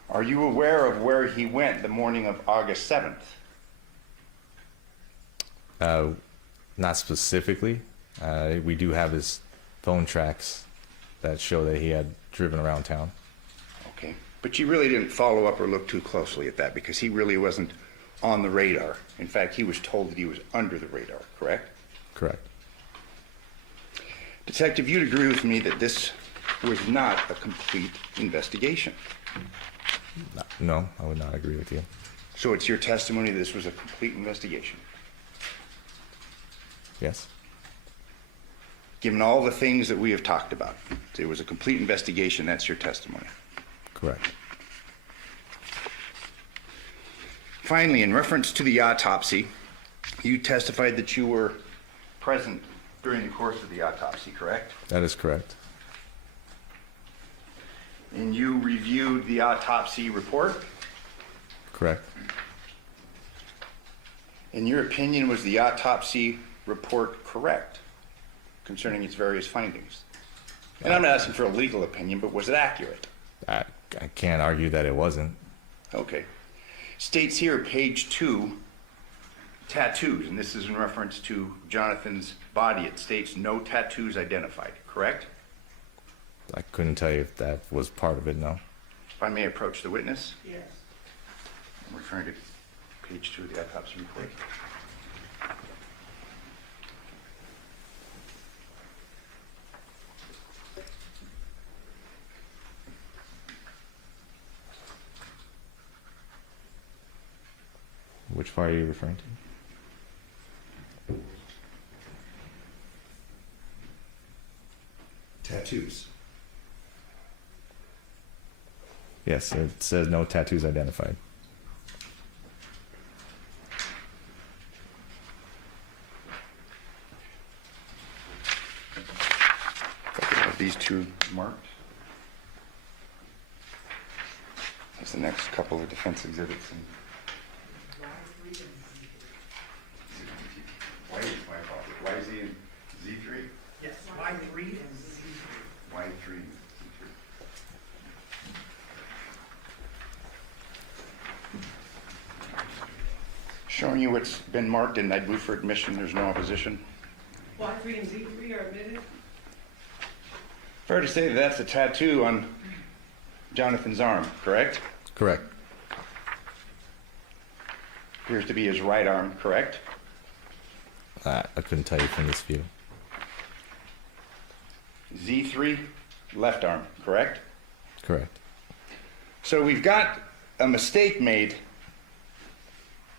Are you aware of where he went the morning of August 7th? Not specifically. We do have his phone tracks that show that he had driven around town. Okay. But you really didn't follow up or look too closely at that because he really wasn't on the radar. In fact, he was told that he was under the radar, correct? Correct. Detective, you'd agree with me that this was not a complete investigation. No, I would not agree with you. So it's your testimony that this was a complete investigation? Yes. Given all the things that we have talked about, it was a complete investigation, that's your testimony. Correct. Finally, in reference to the autopsy, you testified that you were present during the course of the autopsy, correct? That is correct. And you reviewed the autopsy report? Correct. In your opinion, was the autopsy report correct concerning its various findings? And I'm not asking for a legal opinion, but was it accurate? I can't argue that it wasn't. Okay. States here, page 2, tattoos, and this is in reference to Jonathan's body. It states no tattoos identified, correct? I couldn't tell you if that was part of it, no. If I may approach the witness, Yes. I'm referring to page 2 of the autopsy report. Which part are you referring to? Tattoos. Yes, it says no tattoos identified. If I could have these two marked. That's the next couple of defense exhibits. Why Z and Z3? Yes, Y3 and Z3. Y3. Showing you what's been marked and I'd move for admission. There's no opposition. Y3 and Z3 are admitted. Fair to say that that's a tattoo on Jonathan's arm, correct? Correct. Appears to be his right arm, correct? I couldn't tell you from this view. Z3, left arm, correct? Correct. So we've got a mistake made,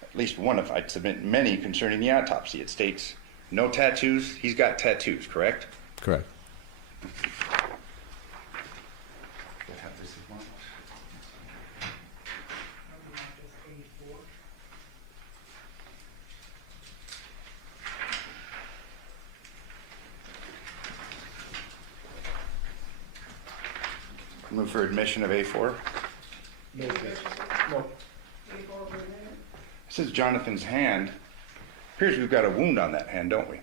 at least one of, I'd submit many, concerning the autopsy. It states no tattoos. He's got tattoos, correct? Correct. Move for admission of A4. No. A4 for admitted. This is Jonathan's hand. Appears we've got a wound on that hand, don't we?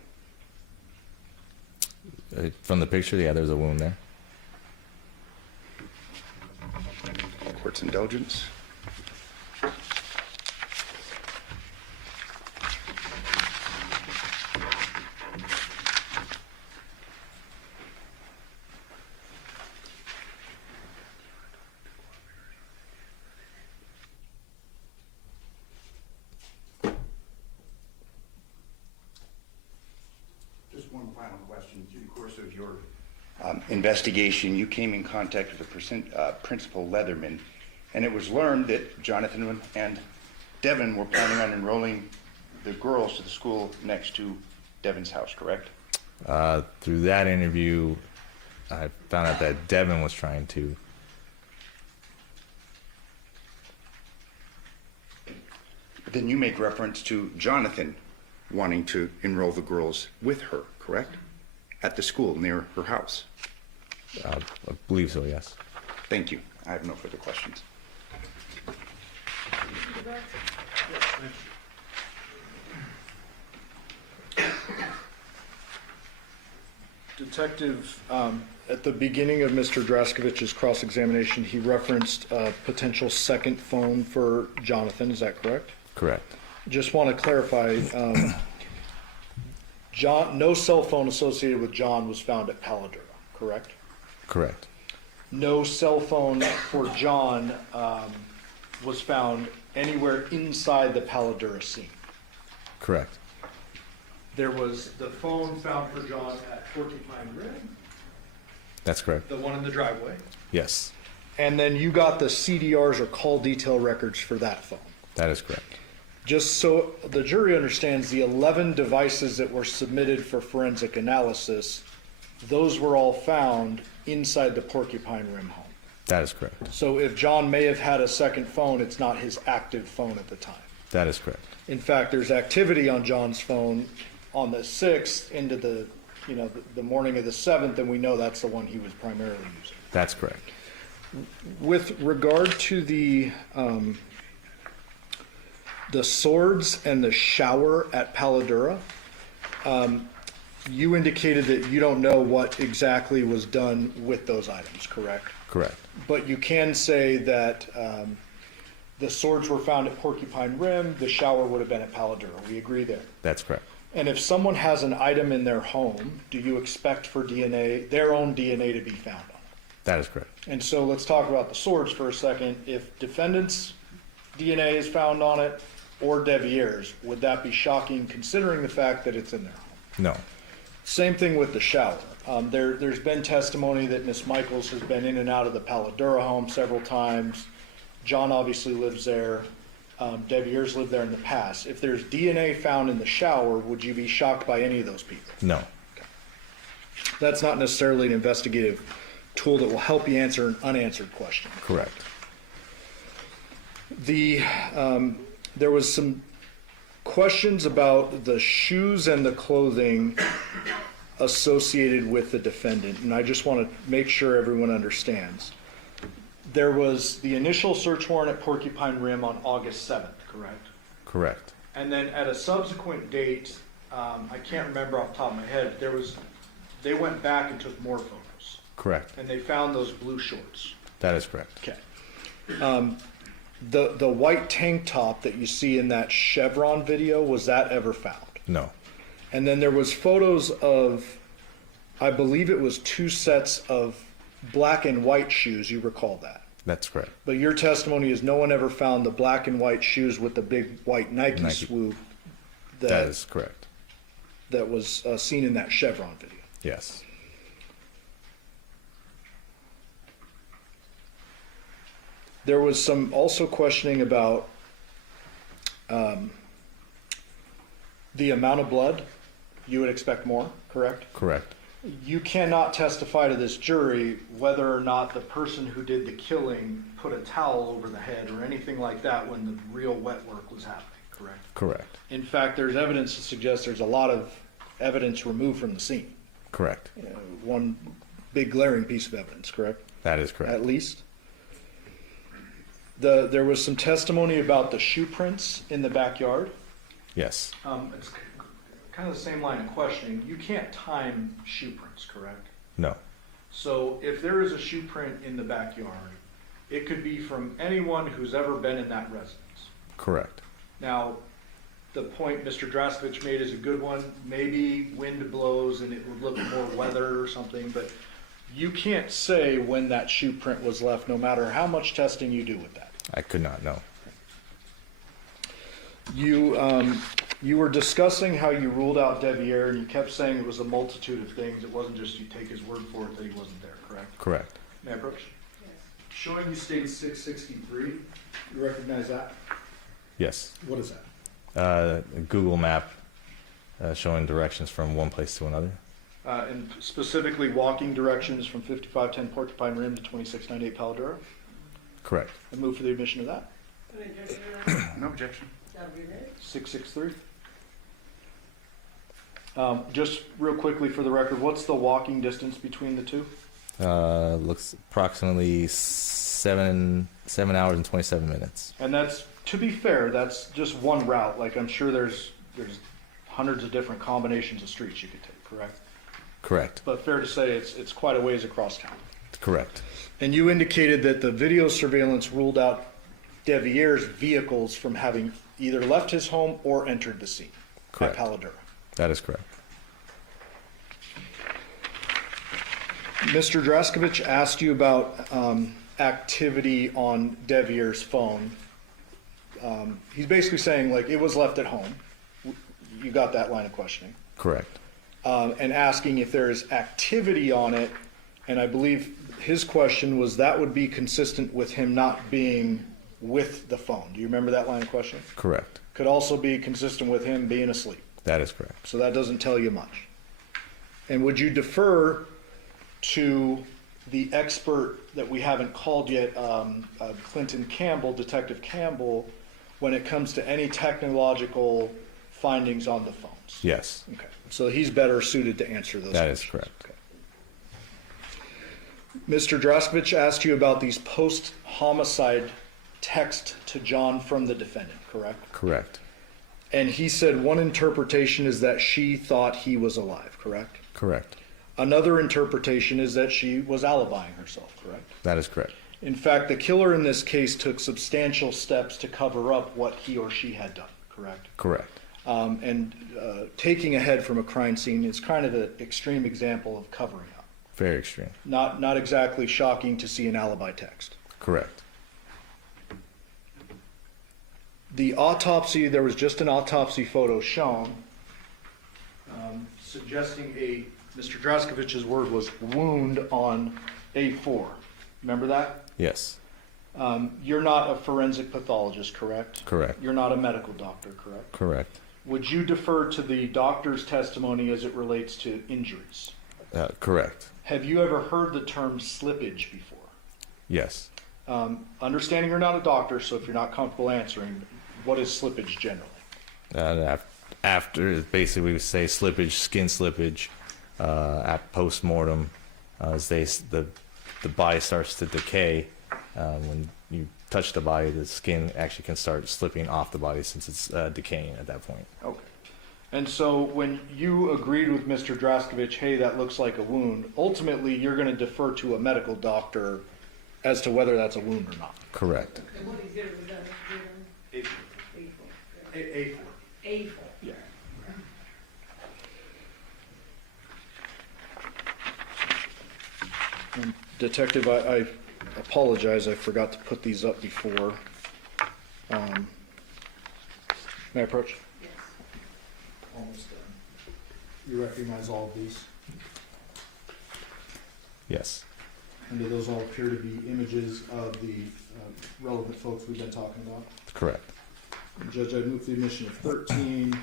From the picture, yeah, there's a wound there. Court's indulgence. Just one final question. Through the course of your investigation, you came in contact with the Principal Leatherman, and it was learned that Jonathan and Devyn were planning on enrolling the girls to the school next to Devyn's house, correct? Through that interview, I found out that Devyn was trying to. But then you make reference to Jonathan wanting to enroll the girls with her, correct? At the school near her house. I believe so, yes. Thank you. I have no further questions. Detective, at the beginning of Mr. Draskovich's cross-examination, he referenced a potential second phone for Jonathan. Is that correct? Correct. Just want to clarify, no cell phone associated with John was found at Paladura, correct? Correct. No cell phone for John was found anywhere inside the Paladura scene. Correct. There was the phone found for John at Porcupine Rim, That's correct. the one in the driveway, Yes, and then you got the CDRs or call detail records for that phone. that is correct. Just so the jury understands, the 11 devices that were submitted for forensic analysis, those were all found inside the Porcupine Rim home. That is correct. So if John may have had a second phone, it's not his active phone at the time. That is correct. In fact, there's activity on John's phone on the 6th into the morning of the 7th, and we know that's the one he was primarily using. That's correct. With regard to the swords and the shower at Paladura, you indicated that you don't know what exactly was done with those items, correct? Correct. But you can say that the swords were found at Porcupine Rim, the shower would have been at Paladura. We agree there. That's correct. And if someone has an item in their home, do you expect for DNA, their own DNA, to be found on it? That is correct. And so let's talk about the swords for a second. If defendant's DNA is found on it, or Devier's, would that be shocking considering the fact that it's in their home? No. Same thing with the shower. There's been testimony that Ms. Michaels has been in and out of the Paladura home several times. John obviously lives there. Devier's lived there in the past. If there's DNA found in the shower, would you be shocked by any of those people? No. That's not necessarily an investigative tool that will help you answer an unanswered question. Correct. There was some questions about the shoes and the clothing associated with the defendant, and I just want to make sure everyone understands. There was the initial search warrant at Porcupine Rim on August 7th, correct? Correct. And then at a subsequent date, I can't remember off the top of my head, they went back and took more photos, Correct. and they found those blue shorts. That is correct. Okay. The white tank top that you see in that Chevron video, was that ever found? No. And then there was photos of, I believe it was 2 sets of black and white shoes, you recall that? That's correct. But your testimony is no one ever found the black and white shoes with the big white Nike swoop That is correct. that was seen in that Chevron video. Yes. There was some also questioning about the amount of blood. You would expect more, correct? Correct. You cannot testify to this jury whether or not the person who did the killing put a towel over the head or anything like that when the real wet work was happening, correct? Correct. In fact, there's evidence to suggest there's a lot of evidence removed from the scene. Correct. One big glaring piece of evidence, correct? That is correct. At least. There was some testimony about the shoe prints in the backyard. Yes. It's kind of the same line of questioning. You can't time shoe prints, correct? No. So if there is a shoe print in the backyard, it could be from anyone who's ever been in that residence. Correct. Now, the point Mr. Draskovich made is a good one. Maybe wind blows and it would look more weathered or something, but you can't say when that shoe print was left, no matter how much testing you do with that. I could not know. You were discussing how you ruled out Devier, and you kept saying it was a multitude of things. It wasn't just you take his word for it that he wasn't there, correct? Correct. May I approach? Yes. Showing you state 663, you recognize that? Yes. What is that? A Google map showing directions from one place to another. And specifically walking directions from 5510 Porcupine Rim to 2698 Paladura? Correct. I move for the admission of that. Any objection, Your Honor? No objection. That'll be read. 663. Just real quickly for the record, what's the walking distance between the two? Looks approximately 7 hours and 27 minutes. And that's, to be fair, that's just one route. Like, I'm sure there's hundreds of different combinations of streets you could take, correct? Correct. But fair to say it's quite a ways across town. Correct. And you indicated that the video surveillance ruled out Devier's vehicles from having either left his home or entered the scene Correct. at Paladura. That is correct. Mr. Draskovich asked you about activity on Devier's phone. He's basically saying, like, it was left at home. You got that line of questioning. Correct. And asking if there is activity on it. And I believe his question was that would be consistent with him not being with the phone. Do you remember that line of questioning? Correct. Could also be consistent with him being asleep. That is correct. So that doesn't tell you much. And would you defer to the expert that we haven't called yet, Clinton Campbell, Detective Campbell, when it comes to any technological findings on the phones? Yes. Okay. So he's better suited to answer those That is questions. correct. Okay. Mr. Draskovich asked you about these post-homicide text to John from the defendant, correct? Correct. And he said one interpretation is that she thought he was alive, correct? Correct. Another interpretation is that she was alibying herself, correct? That is correct. In fact, the killer in this case took substantial steps to cover up what he or she had done, correct? Correct. Taking a head from a crime scene is kind of an extreme example of covering up. Very extreme. Not exactly shocking to see an alibi text. Correct. The autopsy, there was just an autopsy photo shown suggesting Mr. Draskovich's word was wound on A4. Remember that? Yes. You're not a forensic pathologist, correct? Correct. You're not a medical doctor, correct? Correct. Would you defer to the doctor's testimony as it relates to injuries? Correct. Have you ever heard the term slippage before? Yes. Understanding you're not a doctor, so if you're not comfortable answering, what is slippage generally? After, basically, we say slippage, skin slippage, at post-mortem, as the body starts to decay. When you touch the body, the skin actually can start slipping off the body since it's decaying at that point. Okay. And so when you agreed with Mr. Draskovich, hey, that looks like a wound, ultimately you're going to defer to a medical doctor as to whether that's a wound or not. Correct. And what exhibit was that, Mr. Devyn? A4. A4. Yeah. And Detective, I apologize, I forgot to put these up before. May I approach? Yes. Almost done. You recognize all of these? Yes. And do those all appear to be images of the relevant folks we've been talking about? Correct. Judge, I move the admission of 13,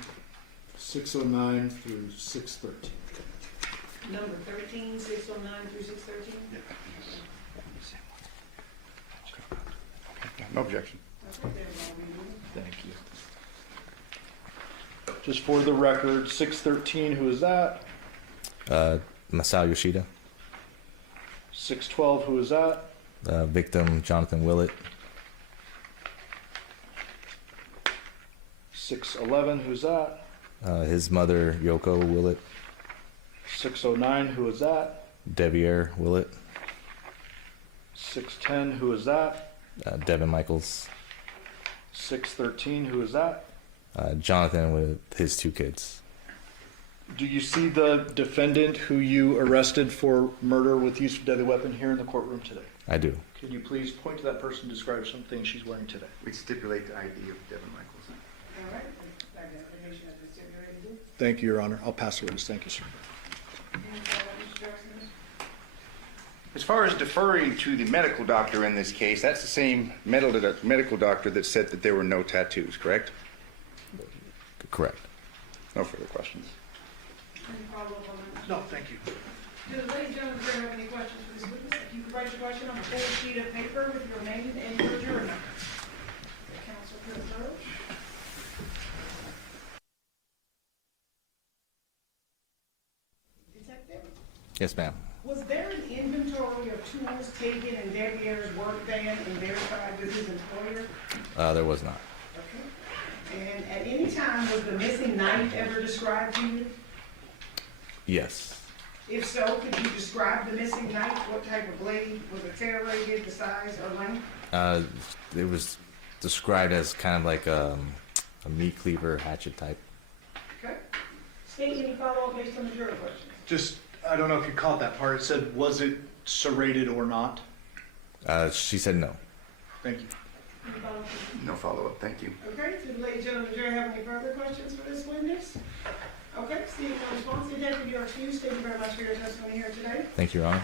609 through 613. Number 13, 609 through 613? No objection. That's what they're all reading. Thank you. Just for the record, 613, who is that? Masao Yoshida. 612, who is that? Victim Jonathan Willette. 611, who's that? His mother Yoko Willette. 609, who is that? Devyn Willette. 610, who is that? Devyn Michaels. 613, who is that? Jonathan with his 2 kids. Do you see the defendant who you arrested for murder with use of deadly weapon here in the courtroom today? I do. Can you please point to that person and describe something she's wearing today? We stipulate the ID of Devyn Michaels. All right, identification has been stipulated. Thank you, Your Honor. I'll pass the witness. Thank you, sir. Any follow-up, Mr. Jackson? As far as deferring to the medical doctor in this case, that's the same medical doctor that said that there were no tattoos, correct? Correct. No further questions. Any follow-up on that? No, thank you. Do the ladies and gentlemen, do you have any questions for this witness? If you could write your question on a full sheet of paper with your name and your jury number. Counsel for the third. Detective, Yes, ma'am. was there an inventory of tools taken in Devyn's work van and verified with his employer? There was not. Okay. And at any time, was the missing knife ever described to you? Yes. If so, could you describe the missing knife? What type of blade? Was it serrated, the size or length? It was described as kind of like a meat cleaver hatchet type. Okay. State any follow-up based on the jury questions? Just, I don't know if you caught that part. It said, was it serrated or not? She said no. Thank you. Any follow-up? No follow-up, thank you. Okay, do the ladies and gentlemen of the jury have any further questions for this witness? Okay, seeing no response, detective, you are excused. Thank you very much for your testimony here today. Thank you, Your Honor.